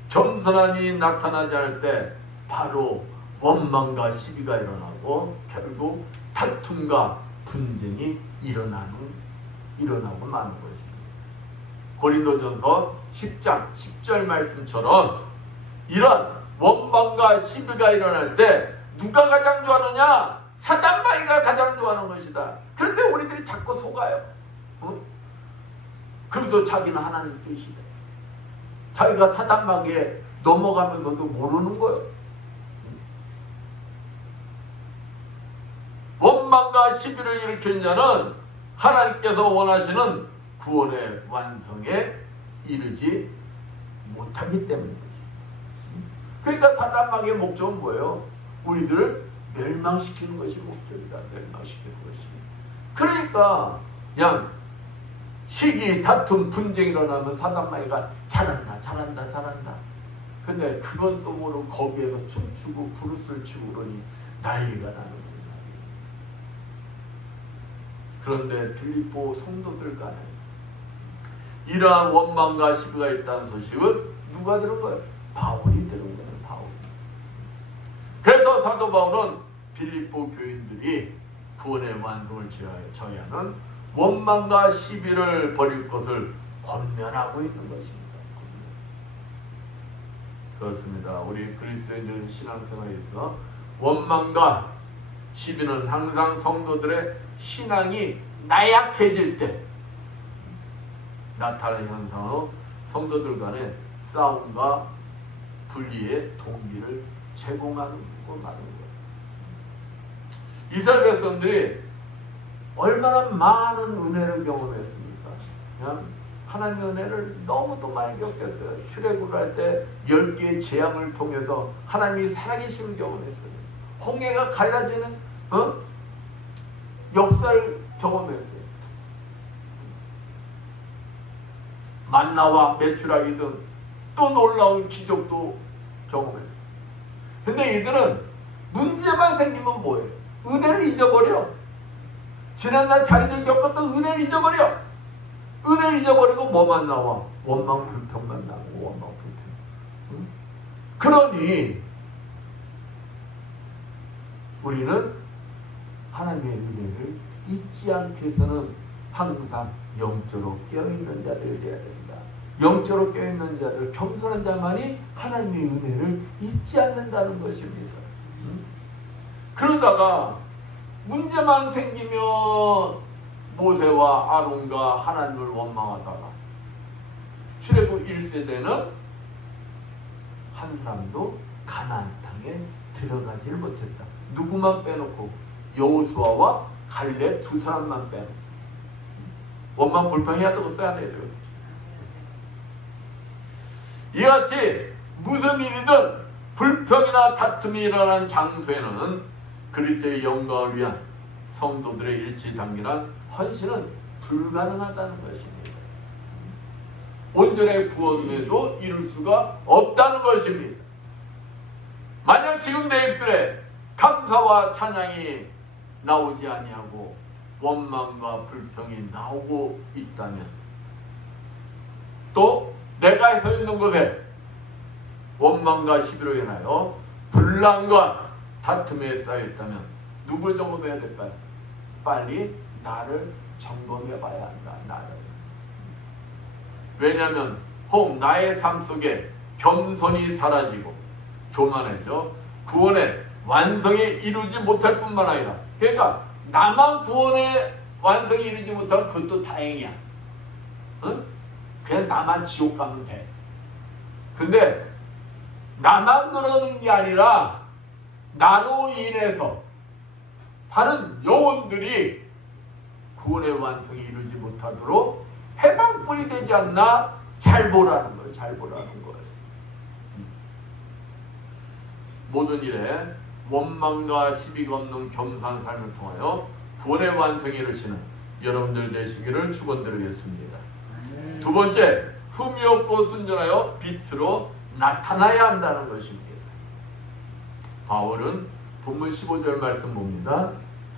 겸손함이 나타나지 않을 때 바로 원망과 시비가 일어나고 결국 다툼과 분쟁이 일어나고 마는 것입니다. 고린도전서 10장 10절 말씀처럼 이런 원망과 시비가 일어날 때 누가 가장 좋아하느냐? 사단마귀가 가장 좋아하는 것이다. 그런데 우리들이 자꾸 속아요. 그래도 자기는 하나님 뜻이다. 자기가 사단마귀에 넘어가면서도 모르는 거예요. 원망과 시비를 일으키는 자는 하나님께서 원하시는 구원의 완성에 이르지 못하기 때문입니다. 그러니까 사단마귀의 목적은 뭐예요? 우리들을 멸망시키는 것이 목적이다. 멸망시키는 것이. 그러니까 그냥 시기, 다툼, 분쟁이 일어나면 사단마귀가 잘한다. 근데 그건 또 모르고 거기에서 춤추고 부르스를 치고 그러니 난리가 나는 거예요. 그런데 빌립보 성도들 간에 이러한 원망과 시비가 있다는 소식은 누가 들은 거예요? 바울이 들은 거예요. 바울. 그래서 사도 바울은 빌립보 교인들이 구원의 완성을 저해하는 원망과 시비를 버릴 것을 권면하고 있는 것입니다. 그렇습니다. 우리 그리스도인들 신앙생활에서 원망과 시비는 항상 성도들의 신앙이 나약해질 때 나타나는 현상으로 성도들 간의 싸움과 분리의 동기를 제공하는 거 많은 거예요. 이스라엘 백성들이 얼마나 많은 은혜를 경험했습니까? 그냥 하나님의 은혜를 너무도 많이 겪었어요. 출애굽을 할 때 10개의 재앙을 통해서 하나님이 살아계심을 경험했어요. 홍해가 갈라지는 역사를 경험했어요. 만나와 메추라기 등 또 놀라운 기적도 경험했어요. 근데 이들은 문제만 생기면 뭐예요? 은혜를 잊어버려. 지난날 자기들 겪었던 은혜를 잊어버려. 은혜를 잊어버리고 뭐만 나와? 원망 불평만 나고 원망 불평. 응? 그러니 우리는 하나님의 은혜를 잊지 않기 위해서는 항상 영적으로 깨어있는 자들이 되어야 된다. 영적으로 깨어있는 자들, 겸손한 자만이 하나님의 은혜를 잊지 않는다는 것입니다. 그러다가 문제만 생기면 모세와 아론과 하나님을 원망하다가 출애굽 1세대는 한 사람도 가나안 땅에 들어가지를 못했다. 누구만 빼놓고 여호수아와 갈렙 두 사람만 빼놓고 원망 불평해야 되고 써야 돼요. 이같이 무슨 일이든 불평이나 다툼이 일어난 장소에는 그리스도의 영광을 위한 성도들의 일치단결한 헌신은 불가능하다는 것입니다. 온전의 구원에도 이룰 수가 없다는 것입니다. 만약 지금 내 입술에 감사와 찬양이 나오지 아니하고 원망과 불평이 나오고 있다면, 또 내가 서 있는 곳에 원망과 시비로 인하여 분란과 다툼에 쌓여있다면 누굴 점검해야 될까요? 빨리 나를 점검해 봐야 한다. 나를. 왜냐하면 혹 나의 삶 속에 겸손이 사라지고 교만해져 구원의 완성이 이루지 못할 뿐만 아니라, 그러니까 나만 구원의 완성이 이루지 못하면 그것도 다행이야. 응? 그냥 나만 지옥 가면 돼. 근데 나만 그러는 게 아니라 나로 인해서 다른 영혼들이 구원의 완성이 이루지 못하도록 해방불이 되지 않나 잘 보라는 거예요. 잘 보라는 거예요. 모든 일에 원망과 시비가 없는 겸손한 삶을 통하여 구원의 완성에 이르시는 여러분들 되시기를 축원드리겠습니다. 두 번째, 흠이 없고 순전하여 빛으로 나타나야 한다는 것입니다. 바울은 본문 15절 말씀 봅니다.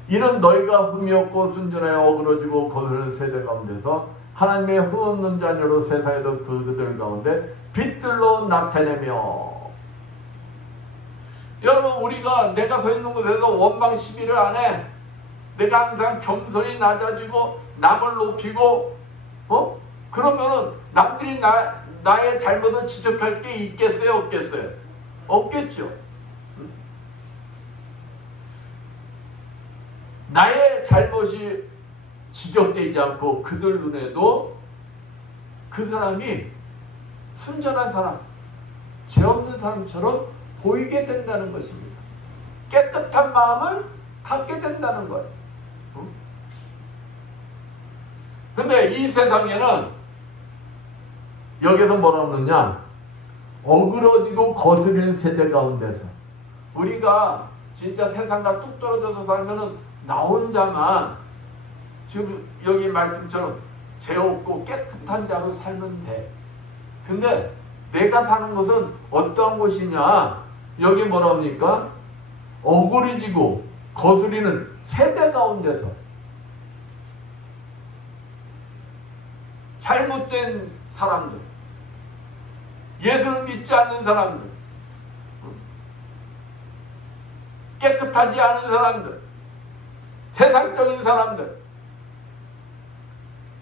이는 너희가 흠이 없고 순전하여 어그러지고 거스르는 세대 가운데서 하나님의 흠 없는 자녀로 세상에도 그들 가운데 빛들로 나타내며. 여러분, 우리가 내가 서 있는 곳에서 원망 시비를 안 해. 내가 항상 겸손히 낮아지고 남을 높이고 그러면은 남들이 나의 잘못을 지적할 게 있겠어요? 없겠어요? 없겠죠. 나의 잘못이 지적되지 않고 그들 눈에도 그 사람이 순전한 사람, 죄 없는 사람처럼 보이게 된다는 것입니다. 깨끗한 마음을 갖게 된다는 거예요. 근데 이 세상에는 여기서 뭐라 그러느냐, 어그러지고 거스르는 세대 가운데서 우리가 진짜 세상과 뚝 떨어져서 살면은 나 혼자만 지금 여기 말씀처럼 죄 없고 깨끗한 자로 살면 돼. 근데 내가 사는 곳은 어떠한 곳이냐, 여기 뭐라 합니까? 어그러지고 거스르는 세대 가운데서 잘못된 사람들, 예수를 믿지 않는 사람들, 깨끗하지 않은 사람들, 세상적인 사람들,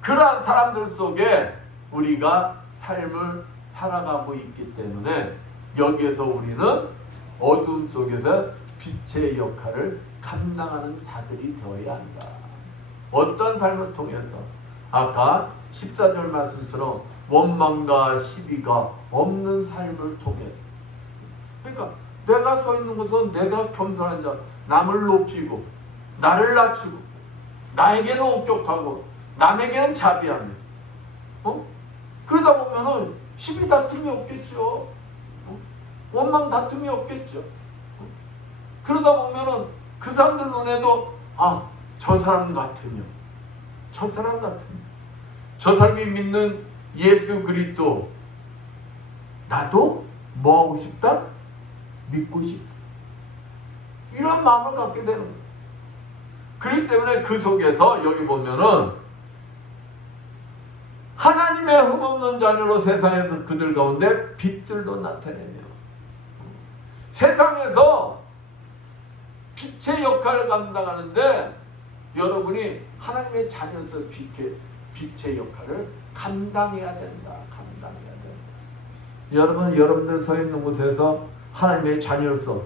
그러한 사람들 속에 우리가 삶을 살아가고 있기 때문에 여기에서 우리는 어둠 속에서 빛의 역할을 감당하는 자들이 되어야 한다. 어떤 삶을 통해서? 아까 14절 말씀처럼 원망과 시비가 없는 삶을 통해서. 그러니까 내가 서 있는 곳은 내가 겸손한 자, 남을 높이고 나를 낮추고 나에게는 엄격하고 남에게는 자비하며 그러다 보면은 시비 다툼이 없겠죠. 원망 다툼이 없겠죠. 그러다 보면은 그 사람들 눈에도 저 사람 같으며 저 사람이 믿는 예수 그리스도 나도 뭐하고 싶다? 믿고 싶다. 이런 마음을 갖게 되는 거예요. 그렇기 때문에 그 속에서 여기 보면은 하나님의 흠없는 자녀로 세상에서 그들 가운데 빛들도 나타내며 세상에서 빛의 역할을 감당하는데 여러분이 하나님의 자녀로서 빛의 역할을 감당해야 된다. 여러분, 여러분들 서 있는 곳에서 하나님의 자녀로서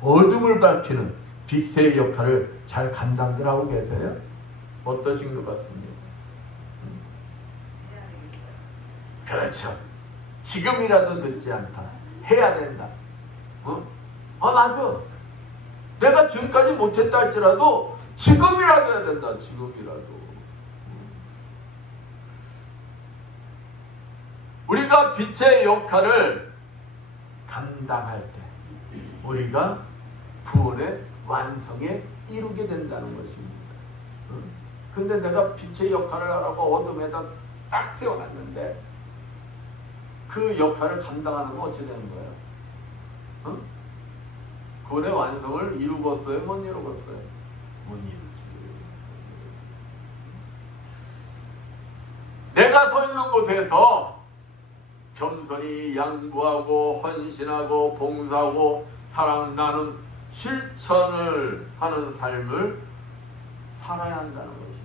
어둠을 밝히는 빛의 역할을 잘 감당들 하고 계세요? 어떠신 것 같습니까? 그렇죠. 지금이라도 늦지 않다. 해야 된다. 맞아. 내가 지금까지 못했다 할지라도 지금이라도 해야 된다. 지금이라도. 우리가 빛의 역할을 감당할 때 우리가 구원의 완성에 이루게 된다는 것입니다. 근데 내가 빛의 역할을 하라고 어둠에다 딱 세워놨는데 그 역할을 감당하는 건 어떻게 되는 거예요? 구원의 완성을 이루었어요? 못 이루었어요? 못 이루지. 내가 서 있는 곳에서 겸손히 양보하고 헌신하고 봉사하고 사랑 나누는 실천을 하는 삶을 살아야 한다는 것입니다.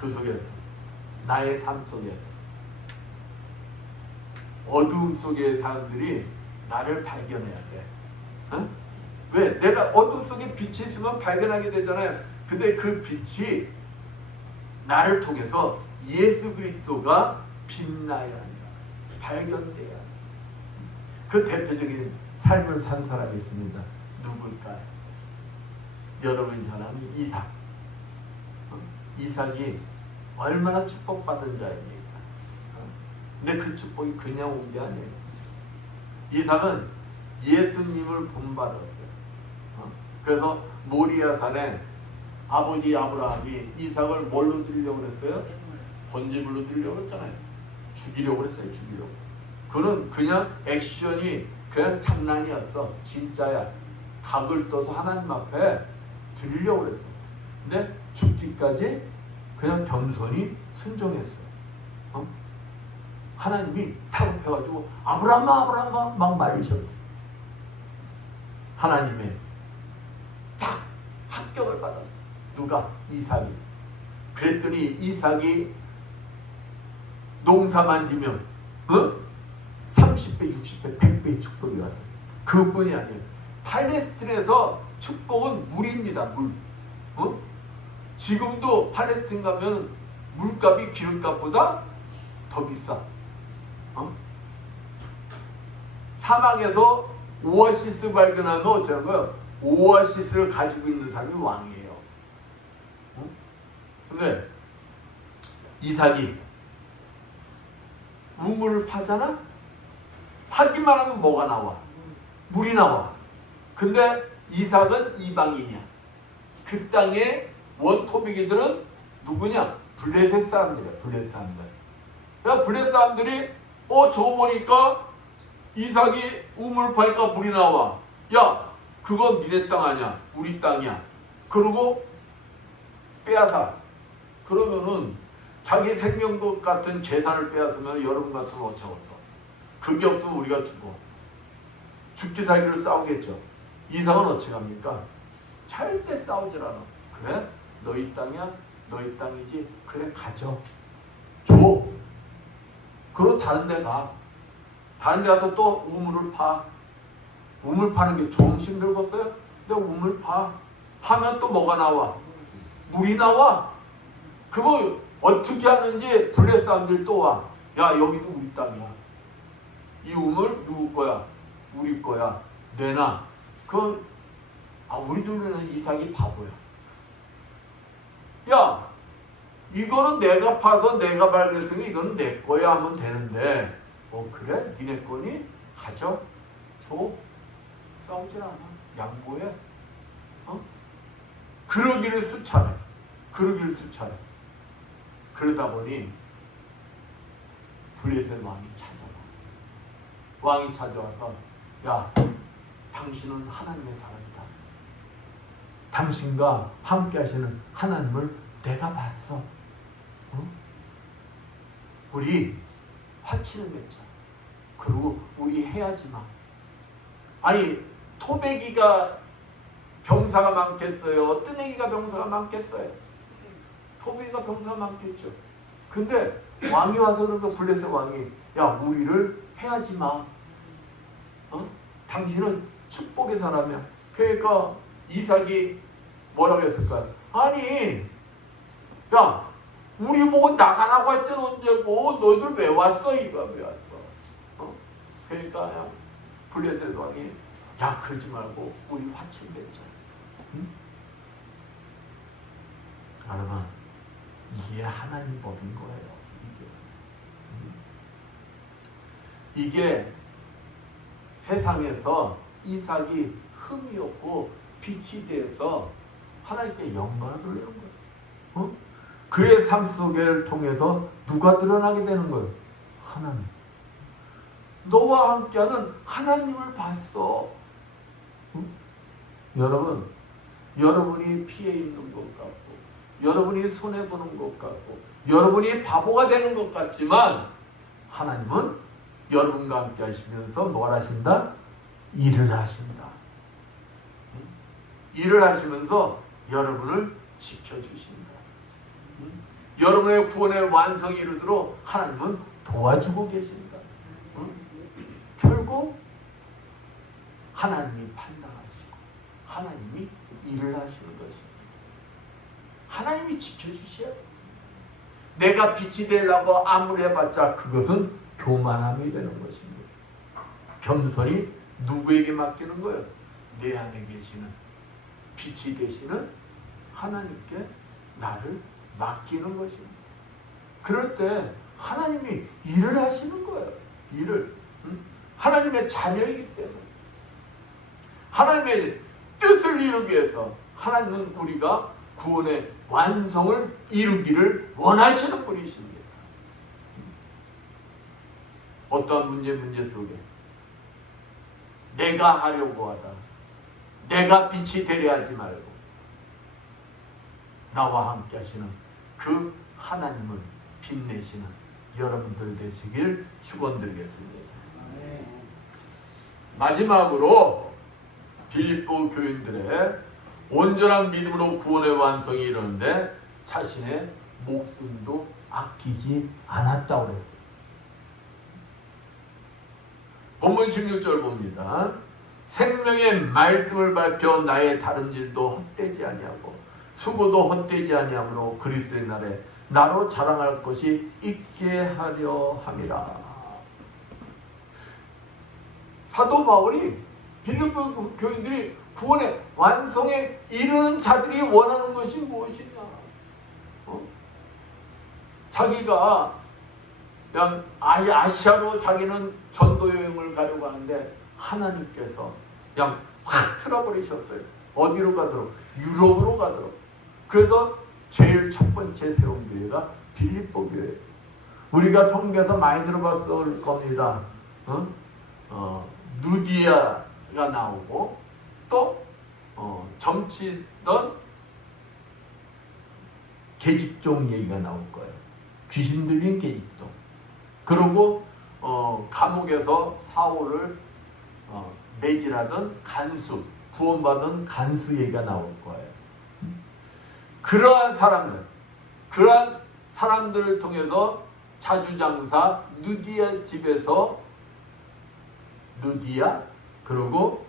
그 속에서 나의 삶 속에서 어두움 속의 사람들이 나를 발견해야 돼. 왜? 내가 어둠 속에 빛이 있으면 발견하게 되잖아요. 근데 그 빛이 나를 통해서 예수 그리스도가 빛나야 한다. 발견돼야 한다. 그 대표적인 삶을 산 사람이 있습니다. 누굴까요? 여러분이 잘 아는 이삭. 이삭이 얼마나 축복받은 자입니까? 근데 그 축복이 그냥 온 게 아니에요. 이삭은 예수님을 본받았어요. 그래서 모리아산에 아버지 아브라함이 이삭을 뭘로 드리려고 그랬어요? 번제물로 드리려고 그랬잖아요. 죽이려고 그랬어요. 죽이려고. 그는 그냥 액션이 그냥 장난이었어. 진짜야. 각을 떠서 하나님 앞에 드리려고 그랬어. 근데 죽기까지 그냥 겸손히 순종했어요. 하나님이 타협해가지고 아브라함아 막 말리셨어요. 하나님의 딱 합격을 받았어요. 누가? 이삭이. 그랬더니 이삭이 농사만 지면 30배, 60배, 100배의 축복이 왔어요. 그것뿐이 아니에요. 팔레스틴에서 축복은 물입니다. 물. 지금도 팔레스틴 가면 물값이 기름값보다 더 비싸. 사막에서 오아시스 발견하면 어쩌는 거예요? 오아시스를 가지고 있는 사람이 왕이에요. 근데 이삭이 우물을 파잖아? 파기만 하면 뭐가 나와? 물이 나와. 근데 이삭은 이방인이야. 그 땅의 원토비기들은 누구냐? 블레셋 사람들이야. 블레셋 사람들. 그러니까 블레셋 사람들이 저거 보니까 이삭이 우물 파니까 물이 나와. 야, 그건 니네 땅 아니야. 우리 땅이야. 그러고 빼앗아. 그러면은 자기 생명도 같은 재산을 빼앗으면 여러분 같으면 어쩌겠어. 그게 없으면 우리가 죽어. 죽기 살기를 싸우겠죠. 이삭은 어찌 합니까? 절대 싸우질 않아. 그래? 너희 땅이야? 너희 땅이지. 그래 가져. 줘. 그럼 다른 데 가. 다른 데 가서 또 우물을 파. 우물 파는 게 좀 힘들겠어요? 근데 우물 파. 파면 또 뭐가 나와? 물이 나와. 그거 어떻게 하는지 블레 사람들이 또 와. 야, 여기도 우리 땅이야. 이 우물 누구 거야? 우리 거야. 내놔. 우리 둘은 이삭이 바보야. 야, 이거는 내가 파서 내가 발견했으니 이건 내 거야 하면 되는데, 그래? 니네 거니? 가져. 줘. 싸우질 않아. 양보해. 그러기를 수차례. 그러다 보니 블레셋 왕이 찾아와서 야, 당신은 하나님의 사람이다. 당신과 함께 하시는 하나님을 내가 봤어. 우리 화친을 맺자. 그리고 우리 헤어지마. 아니, 토백이가 병사가 많겠어요? 뜨내기가 병사가 많겠어요? 토백이가 병사가 많겠죠. 근데 왕이 와서 그러니까 블레셋 왕이 야, 우리를 헤어지마. 당신은 축복의 사람이야. 그러니까 이삭이 뭐라고 했을까? 아니, 야, 우리 보고 나가라고 할 때는 언제고 너희들 왜 왔어? 이거 왜 왔어? 그러니까 블레셋 왕이 야, 그러지 말고 우리 화친 맺자. 여러분, 이게 하나님 법인 거예요. 이게 세상에서 이삭이 흠이 없고 빛이 돼서 하나님께 영광을 돌리는 거예요. 그의 삶 속을 통해서 누가 드러나게 되는 거예요? 하나님. 너와 함께하는 하나님을 봤어. 여러분, 여러분이 피해 입는 것 같고, 여러분이 손해보는 것 같고, 여러분이 바보가 되는 것 같지만 하나님은 여러분과 함께 하시면서 뭘 하신다? 일을 하신다. 일을 하시면서 여러분을 지켜주신다. 여러분의 구원의 완성이 이르도록 하나님은 도와주고 계신다. 결국 하나님이 판단하시고 하나님이 일을 하시는 것입니다. 하나님이 지켜주셔야 돼요. 내가 빛이 되려고 아무리 해봤자 그것은 교만함이 되는 것입니다. 겸손히 누구에게 맡기는 거예요? 내 안에 계시는 빛이 되시는 하나님께 나를 맡기는 것입니다. 그럴 때 하나님이 일을 하시는 거예요. 일을. 하나님의 자녀이기 때문에. 하나님의 뜻을 이루기 위해서 하나님은 우리가 구원의 완성을 이루기를 원하시는 분이십니다. 어떠한 문제 속에 내가 하려고 하다, 내가 빛이 되려 하지 말고 나와 함께 하시는 그 하나님을 빛내시는 여러분들 되시길 축원드리겠습니다. 마지막으로 빌립보 교인들의 온전한 믿음으로 구원의 완성이 이르는데 자신의 목숨도 아끼지 않았다고 그랬어요. 본문 16절 봅니다. 생명의 말씀을 발표 나의 다름질도 헛되지 아니하고 수고도 헛되지 아니하므로 그리스도의 날에 나로 자랑할 것이 있게 하려 함이라. 사도 바울이 빌립보 교인들이 구원의 완성에 이르는 자들이 원하는 것이 무엇이냐? 자기가 그냥 아시아로 자기는 전도 여행을 가려고 하는데 하나님께서 그냥 확 틀어버리셨어요. 어디로 가도록? 유럽으로 가도록. 그래서 제일 첫 번째 세운 교회가 빌립보 교회. 우리가 성경에서 많이 들어봤을 겁니다. 누디아가 나오고 또 점치던 계집종 얘기가 나올 거예요. 귀신 들린 계집종. 그리고 감옥에서 사울을 매질하던 간수, 구원받은 간수 얘기가 나올 거예요. 그러한 사람들, 그러한 사람들을 통해서 자주장사 누디아 집에서 누디아 그리고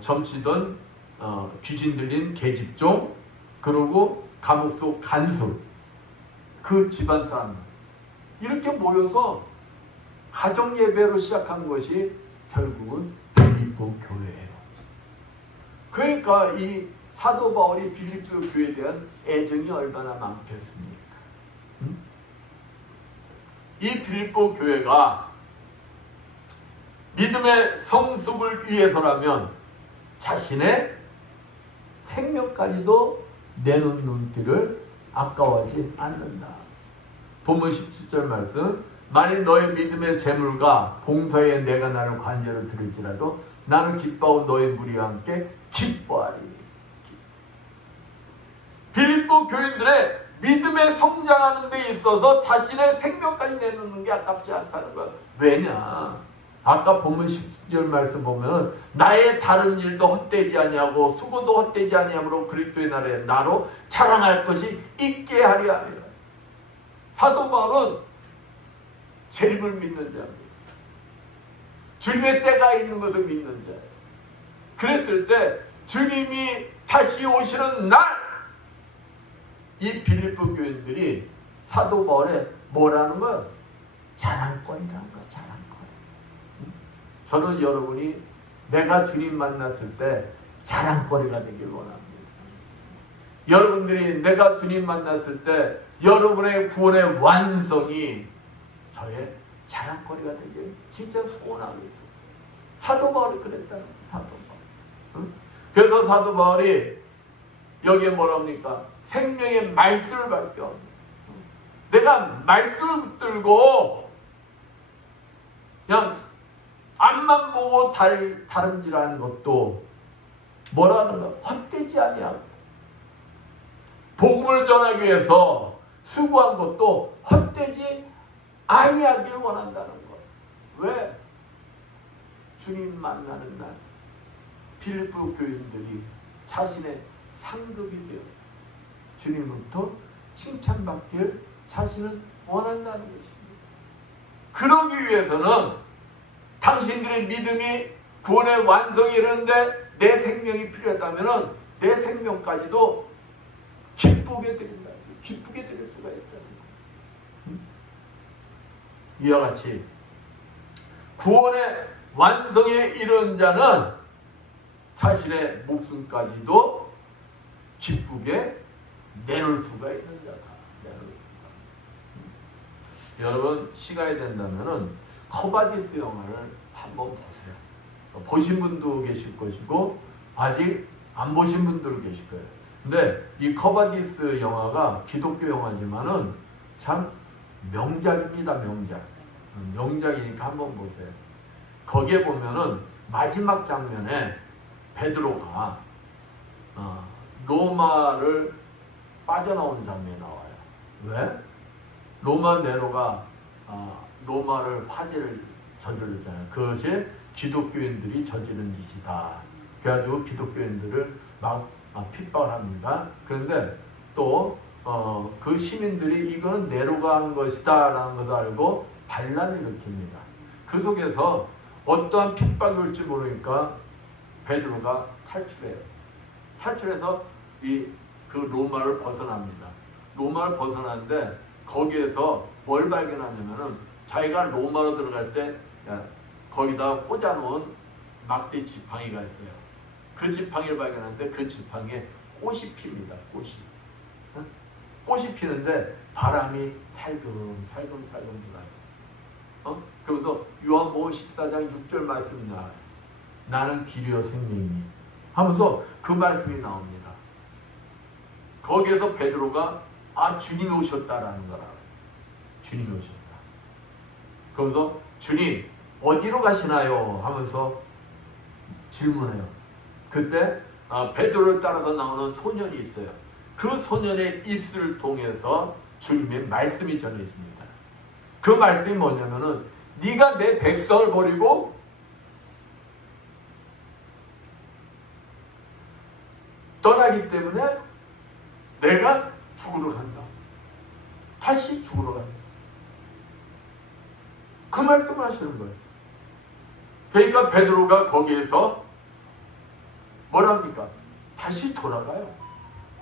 점치던 귀신 들린 계집종 그리고 감옥 속 간수 그 집안 사람 이렇게 모여서 가정 예배로 시작한 것이 결국은 빌립보 교회예요. 그러니까 이 사도 바울이 빌립보 교회에 대한 애정이 얼마나 많겠습니까? 이 빌립보 교회가 믿음의 성숙을 위해서라면 자신의 생명까지도 내놓는 길을 아까워하지 않는다. 본문 17절 말씀 만일 너의 믿음의 재물과 봉사에 내가 나를 관제로 들을지라도 나는 기뻐하고 너의 무리와 함께 기뻐하리. 빌립보 교인들의 믿음에 성장하는 데 있어서 자신의 생명까지 내놓는 게 아깝지 않다는 거야. 왜냐? 아까 본문 10절 말씀 보면 나의 다른 일도 헛되지 아니하고 수고도 헛되지 아니하므로 그리스도의 날에 나로 자랑할 것이 있게 하리 함이라. 사도 바울은 재림을 믿는 자입니다. 주님의 때가 있는 것을 믿는 자예요. 그랬을 때 주님이 다시 오시는 날 이 빌립보 교인들이 사도 바울에 뭐라는 거예요? 자랑거리라는 거예요. 자랑거리. 저는 여러분이 내가 주님 만났을 때 자랑거리가 되길 원합니다. 여러분들이 내가 주님 만났을 때 여러분의 구원의 완성이 저의 자랑거리가 되길 진짜 소원하고 있어요. 사도 바울이 그랬다는 거예요. 사도 바울. 그래서 사도 바울이 여기에 뭐랍니까? 생명의 말씀을 밝혀. 내가 말씀을 붙들고 그냥 앞만 보고 다름질하는 것도 뭐라는 거야? 헛되지 아니야. 복음을 전하기 위해서 수고한 것도 헛되지 아니하길 원한다는 거야. 왜? 주님 만나는 날 빌립보 교인들이 자신의 상급이 되어 주님부터 칭찬받길 자신은 원한다는 것입니다. 그러기 위해서는 당신들의 믿음이 구원의 완성이 이르는데 내 생명이 필요하다면 내 생명까지도 기쁘게 드린다. 기쁘게 드릴 수가 있다는 거예요. 이와 같이 구원의 완성에 이른 자는 자신의 목숨까지도 기쁘게 내놓을 수가 있는 자다. 여러분 시간이 된다면은 커바디스 영화를 한번 보세요. 보신 분도 계실 것이고 아직 안 보신 분들도 계실 거예요. 근데 이 커바디스 영화가 기독교 영화지만은 참 명작입니다. 명작이니까 한번 보세요. 거기에 보면은 마지막 장면에 베드로가 로마를 빠져나오는 장면이 나와요. 왜? 로마 네로가 로마를 화제를 저질렀잖아요. 그것이 기독교인들이 저지른 짓이다. 그래가지고 기독교인들을 막 핍박을 합니다. 그런데 또 그 시민들이 이거는 네로가 한 것이다 라는 것을 알고 반란을 일으킵니다. 그 속에서 어떠한 핍박이 올지 모르니까 베드로가 탈출해요. 탈출해서 그 로마를 벗어납니다. 로마를 벗어나는데 거기에서 뭘 발견하냐면은 자기가 로마로 들어갈 때 거기다 꽂아놓은 막대 지팡이가 있어요. 그 지팡이를 발견하는데 그 지팡이에 꽃이 핍니다. 꽃이 피는데 바람이 살금살금 불어요. 그래서 요한복음 14장 6절 말씀이 나와요. 나는 길이요 생명이니 하면서 그 말씀이 나옵니다. 거기에서 베드로가 주님이 오셨다라는 거라. 주님이 오셨다. 그래서 주님 어디로 가시나요? 하면서 질문해요. 그때 베드로를 따라서 나오는 소년이 있어요. 그 소년의 입술을 통해서 주님의 말씀이 전해집니다. 그 말씀이 뭐냐면은 네가 내 백성을 버리고 떠나기 때문에 내가 죽으러 간다. 다시 죽으러 갑니다. 그 말씀 하시는 거예요. 그러니까 베드로가 거기에서 뭐랍니까? 다시 돌아가요.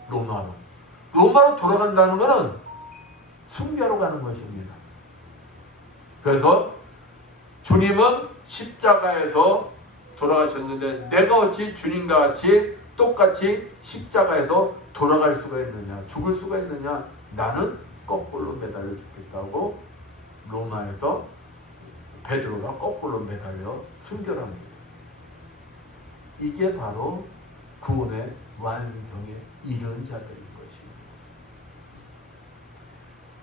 로마로 돌아간다는 것은 순교로 가는 것입니다. 그래서 주님은 십자가에서 돌아가셨는데 내가 어찌 주님과 같이 똑같이 십자가에서 돌아갈 수가 있느냐, 죽을 수가 있느냐, 나는 거꾸로 매달려 죽겠다고 로마에서 베드로가 거꾸로 매달려 순교합니다. 이게 바로 구원의 완성에 이른 자들인 것입니다.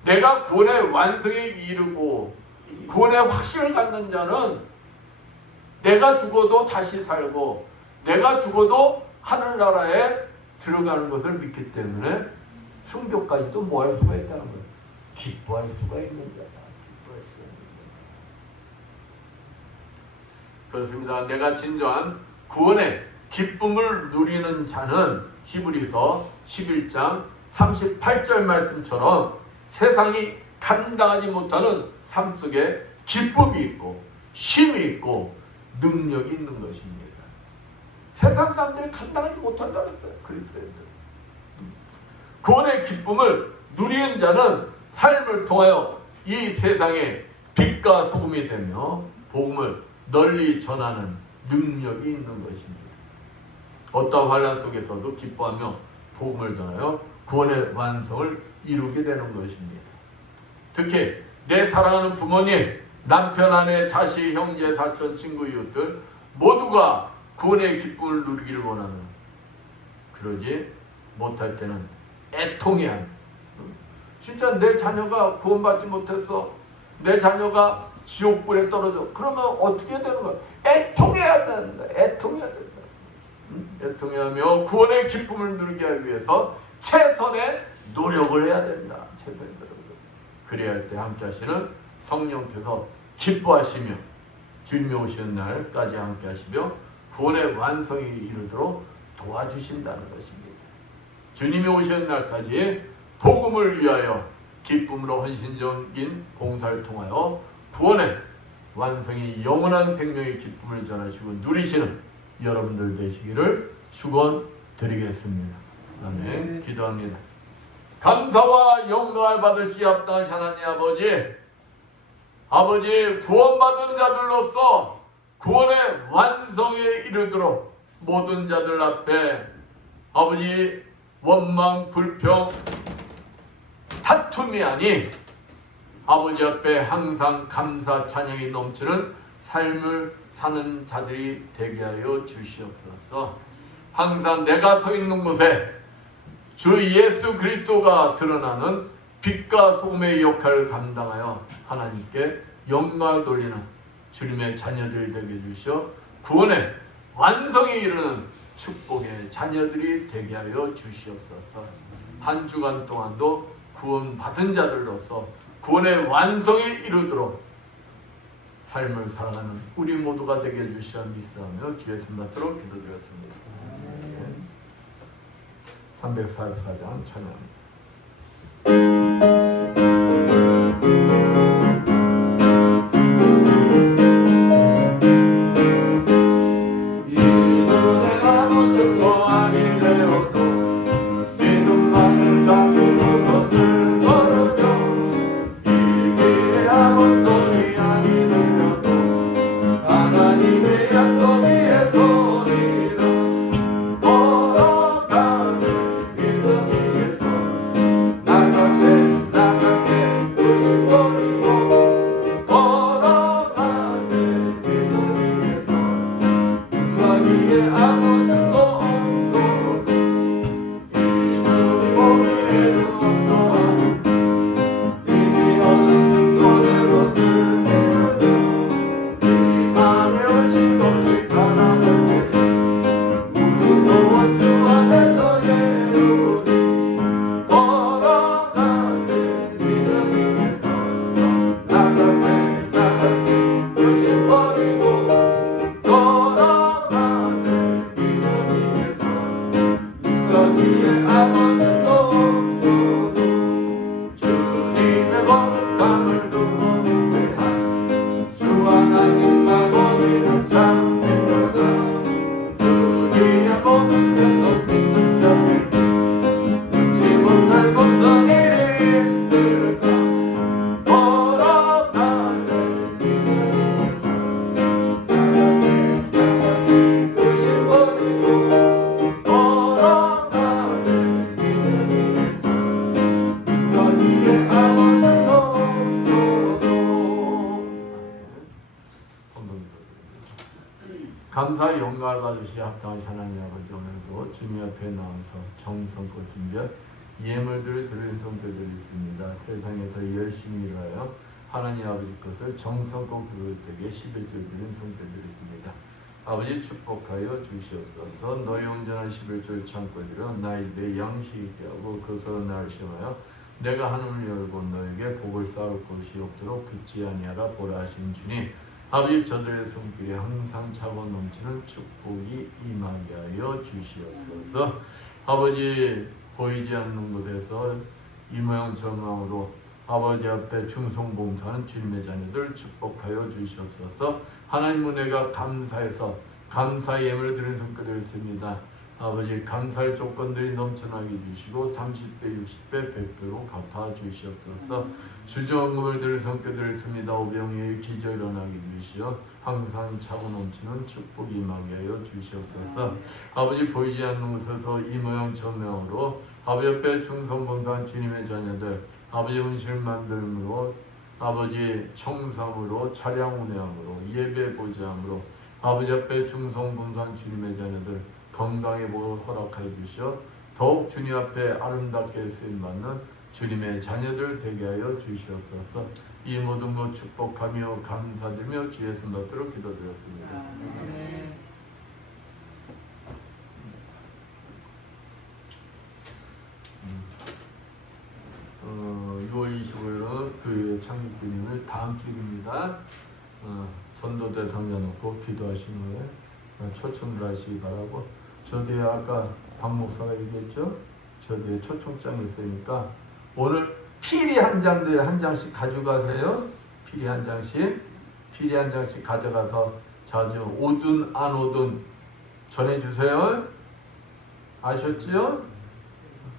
내가 구원의 완성에 이르고 구원의 확신을 갖는 자는 내가 죽어도 다시 살고 내가 죽어도 하늘나라에 들어가는 것을 믿기 때문에 순교까지도 뭐 할 수가 있다는 거예요. 기뻐할 수가 있는 자다. 기뻐할 수가 있는 자다. 그렇습니다. 내가 진정한 구원의 기쁨을 누리는 자는 히브리서 11장 38절 말씀처럼 세상이 감당하지 못하는 삶 속에 기쁨이 있고 힘이 있고 능력이 있는 것입니다. 세상 사람들이 감당하지 못한다고 했어요. 그리스도인들. 구원의 기쁨을 누리는 자는 삶을 통하여 이 세상에 빛과 소금이 되며 복음을 널리 전하는 능력이 있는 것입니다. 어떤 환난 속에서도 기뻐하며 복음을 전하여 구원의 완성을 이루게 되는 것입니다. 특히 내 사랑하는 부모님, 남편, 아내, 자식, 형제, 사촌, 친구, 이웃들 모두가 구원의 기쁨을 누리기를 원하는, 그러지 못할 때는 애통해야, 진짜 내 자녀가 구원받지 못했어, 내 자녀가 지옥불에 떨어져, 그러면 어떻게 되는 거야? 애통해야 된다. 애통해야 된다. 애통해야 하며 구원의 기쁨을 누리게 하기 위해서 최선의 노력을 해야 된다. 최선의 노력을. 그래야 할 때 함께 하시는 성령께서 기뻐하시며 주님이 오시는 날까지 함께 하시며 구원의 완성이 이르도록 도와주신다는 것입니다. 주님이 오시는 날까지 복음을 위하여 기쁨으로 헌신적인 봉사를 통하여 구원의 완성이 영원한 생명의 기쁨을 전하시고 누리시는 여러분들 되시기를 축원드리겠습니다. 아멘. 기도합니다. 감사와 영광을 받으시기 합당하신 하나님 아버지, 구원받은 자들로서 구원의 완성에 이르도록 모든 자들 앞에 아버지 원망, 불평, 다툼이 아닌 아버지 앞에 항상 감사, 찬양이 넘치는 삶을 사는 자들이 되게 하여 주시옵소서. 항상 내가 서 있는 곳에 주 예수 그리스도가 드러나는 빛과 소금의 역할을 감당하여 하나님께 영광을 돌리는 주님의 자녀들이 되게 해주시어 구원의 완성에 이르는 축복의 자녀들이 되게 하여 주시옵소서. 한 주간 동안도 구원받은 자들로서 구원의 완성에 이르도록 삶을 살아가는 우리 모두가 되게 해주시어 믿사하며 주의 씀 받도록 기도드렸습니다. 344장 찬양합니다. 주님 감사 영광을 받으시 합당하신 하나님 아버지, 오늘도 주님 앞에 나와서 정성껏 준비한 예물들을 드리는 성도들이 있습니다. 세상에서 열심히 일하여 하나님 아버지 것을 정성껏 그릇되게 11조 드리는 성도들이 있습니다. 아버지 축복하여 주시옵소서. 너희 온전한 11조를 창고들여 나의 내 양식이 있게 하고 그것으로 나를 시험하여 내가 하늘을 열고 너에게 복을 쌓을 것이 없도록 듣지 아니하라 보라 하신 주님, 아버지 저들의 손길에 항상 차고 넘치는 축복이 임하게 하여 주시옵소서. 아버지 보이지 않는 곳에서 이 모양 저 모양으로 아버지 앞에 충성봉사하는 주님의 자녀들 축복하여 주시옵소서. 하나님 은혜가 감사해서 감사 예물을 드리는 성도들이 있습니다. 아버지 감사의 조건들이 넘쳐나게 주시고 30배, 60배, 100배로 갚아 주시옵소서. 주저원금을 드릴 성도들이 있습니다. 오병이의 기저 일어나게 주시어 항상 차고 넘치는 축복이 임하게 하여 주시옵소서. 아버지 보이지 않는 곳에서 이 모양 저 모양으로 아버지 옆에 충성봉사한 주님의 자녀들, 아버지 음식을 만들므로 아버지 청삼으로 차량 운행함으로 예배 보좌함으로 아버지 앞에 충성봉사한 주님의 자녀들 건강의 복을 허락하여 주시어 더욱 주님 앞에 아름답게 쓰임받는 주님의 자녀들 되게 하여 주시옵소서. 이 모든 것 축복하며 감사드리며 주의 손 받도록 기도드렸습니다. 아멘. 6월 25일은 그 창립주님을 다음 주입니다. 전도대 당겨놓고 기도하신 후에 초청을 하시기 바라고, 저 뒤에 아까 박 목사가 얘기했죠? 저 뒤에 초청장이 있으니까 오늘 피리 한 장씩 가져가세요. 피리 한 장씩 가져가서 자주 오든 안 오든 전해주세요. 아셨죠?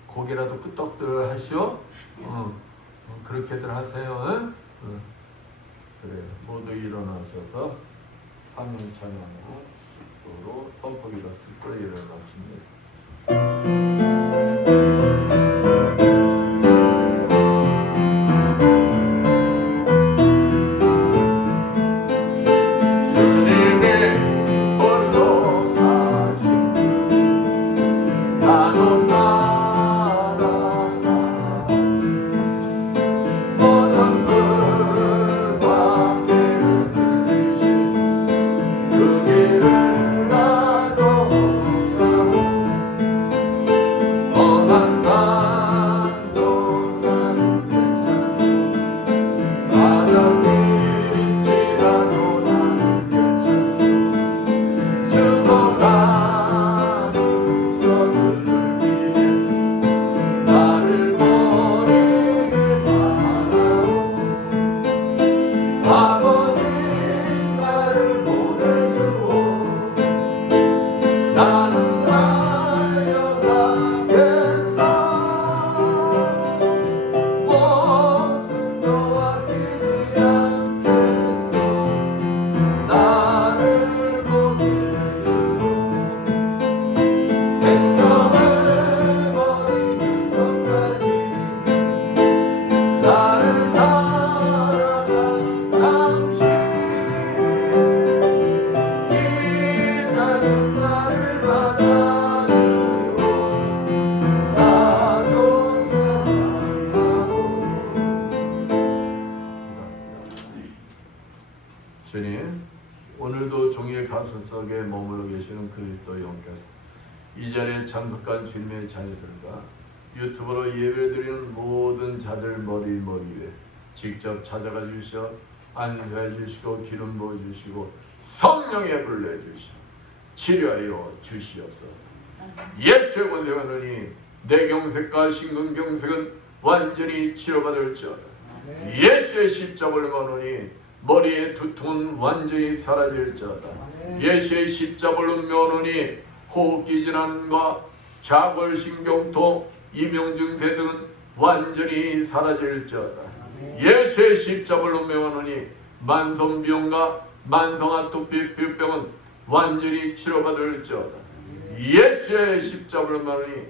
고개라도 끄떡들 하시오. 그렇게들 하세요. 그래, 모두 일어나셔서 사명 찬양으로 축도로 선포기도 축도로 일어나십니다. 주님, 오늘도 종의 가슴 속에 머물러 계시는 그리스도 영께서 이 자리에 참석한 주님의 자녀들과 유튜브로 예배드리는 모든 자들 머리 위에 직접 찾아가 주셔 안수해 주시고 기름 부어 주시고 성령의 불 내주시고 치료하여 주시옵소서. 예수의 권세하노니 내 경색과 심근경색은 완전히 치료받을지어다. 예수의 십자가를 거노니 머리의 두통은 완전히 사라질지어다. 예수의 십자가를 묘노니 호흡기 질환과 자골신경통, 이명증세 등은 완전히 사라질지어다. 예수의 십자가를 묘노니 만성병과 만성아토피 병은 완전히 치료받을지어다. 예수의 십자가를 묘노니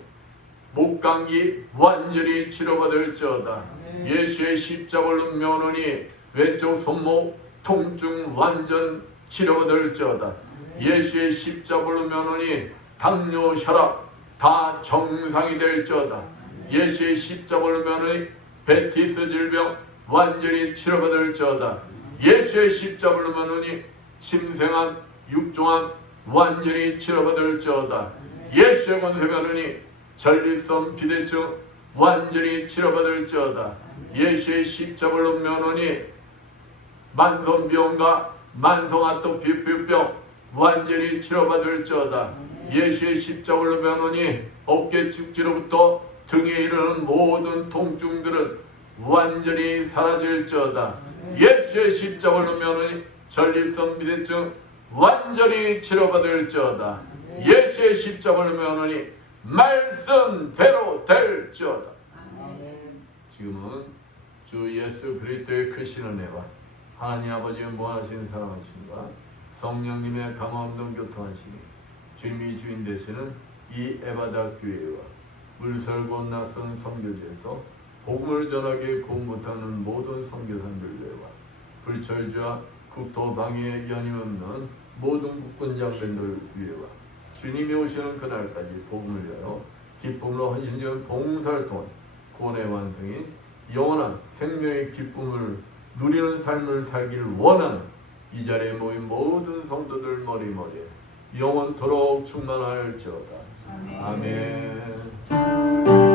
목감기 완전히 치료받을지어다. 예수의 십자가를 묘노니 왼쪽 손목 통증 완전 치료받을지어다. 예수의 십자가로 면허니 당뇨, 혈압 다 정상이 될지어다. 예수의 십자가로 면허니 베티스 질병 완전히 치료받을지어다. 예수의 십자가로 면허니 침생암, 육종암 완전히 치료받을지어다. 예수의 권세 면허니 전립선 비대증 완전히 치료받을지어다. 예수의 십자가로 면허니 만성병과 만성아토피병 완전히 치료받을지어다. 예수의 십자가로 면허니 어깨 축지로부터 등에 이르는 모든 통증들은 완전히 사라질지어다. 예수의 십자가로 면허니 전립선 비대증 완전히 치료받을지어다. 예수의 십자가로 면허니 말씀대로 될지어다. 지금은 주 예수 그리스도의 크신 은혜와 하나님 아버지의 무한하신 사랑하심과 성령님의 감화없는 교통하심이 주님이 주인 되시는 이 에바다 교회와 물설고 낯선 선교지에서 복음을 전하게 공부하는 모든 선교사들과 불철주와 국토 방해에 연임없는 모든 국군 장병들 위에와 주님이 오시는 그날까지 복음을 위하여 기쁨으로 헌신된 봉사를 통한 구원의 완성인 영원한 생명의 기쁨을 누리는 삶을 살기를 원하는 이 자리에 모인 모든 성도들 머리머리에 영원토록 충만할지어다. 아멘.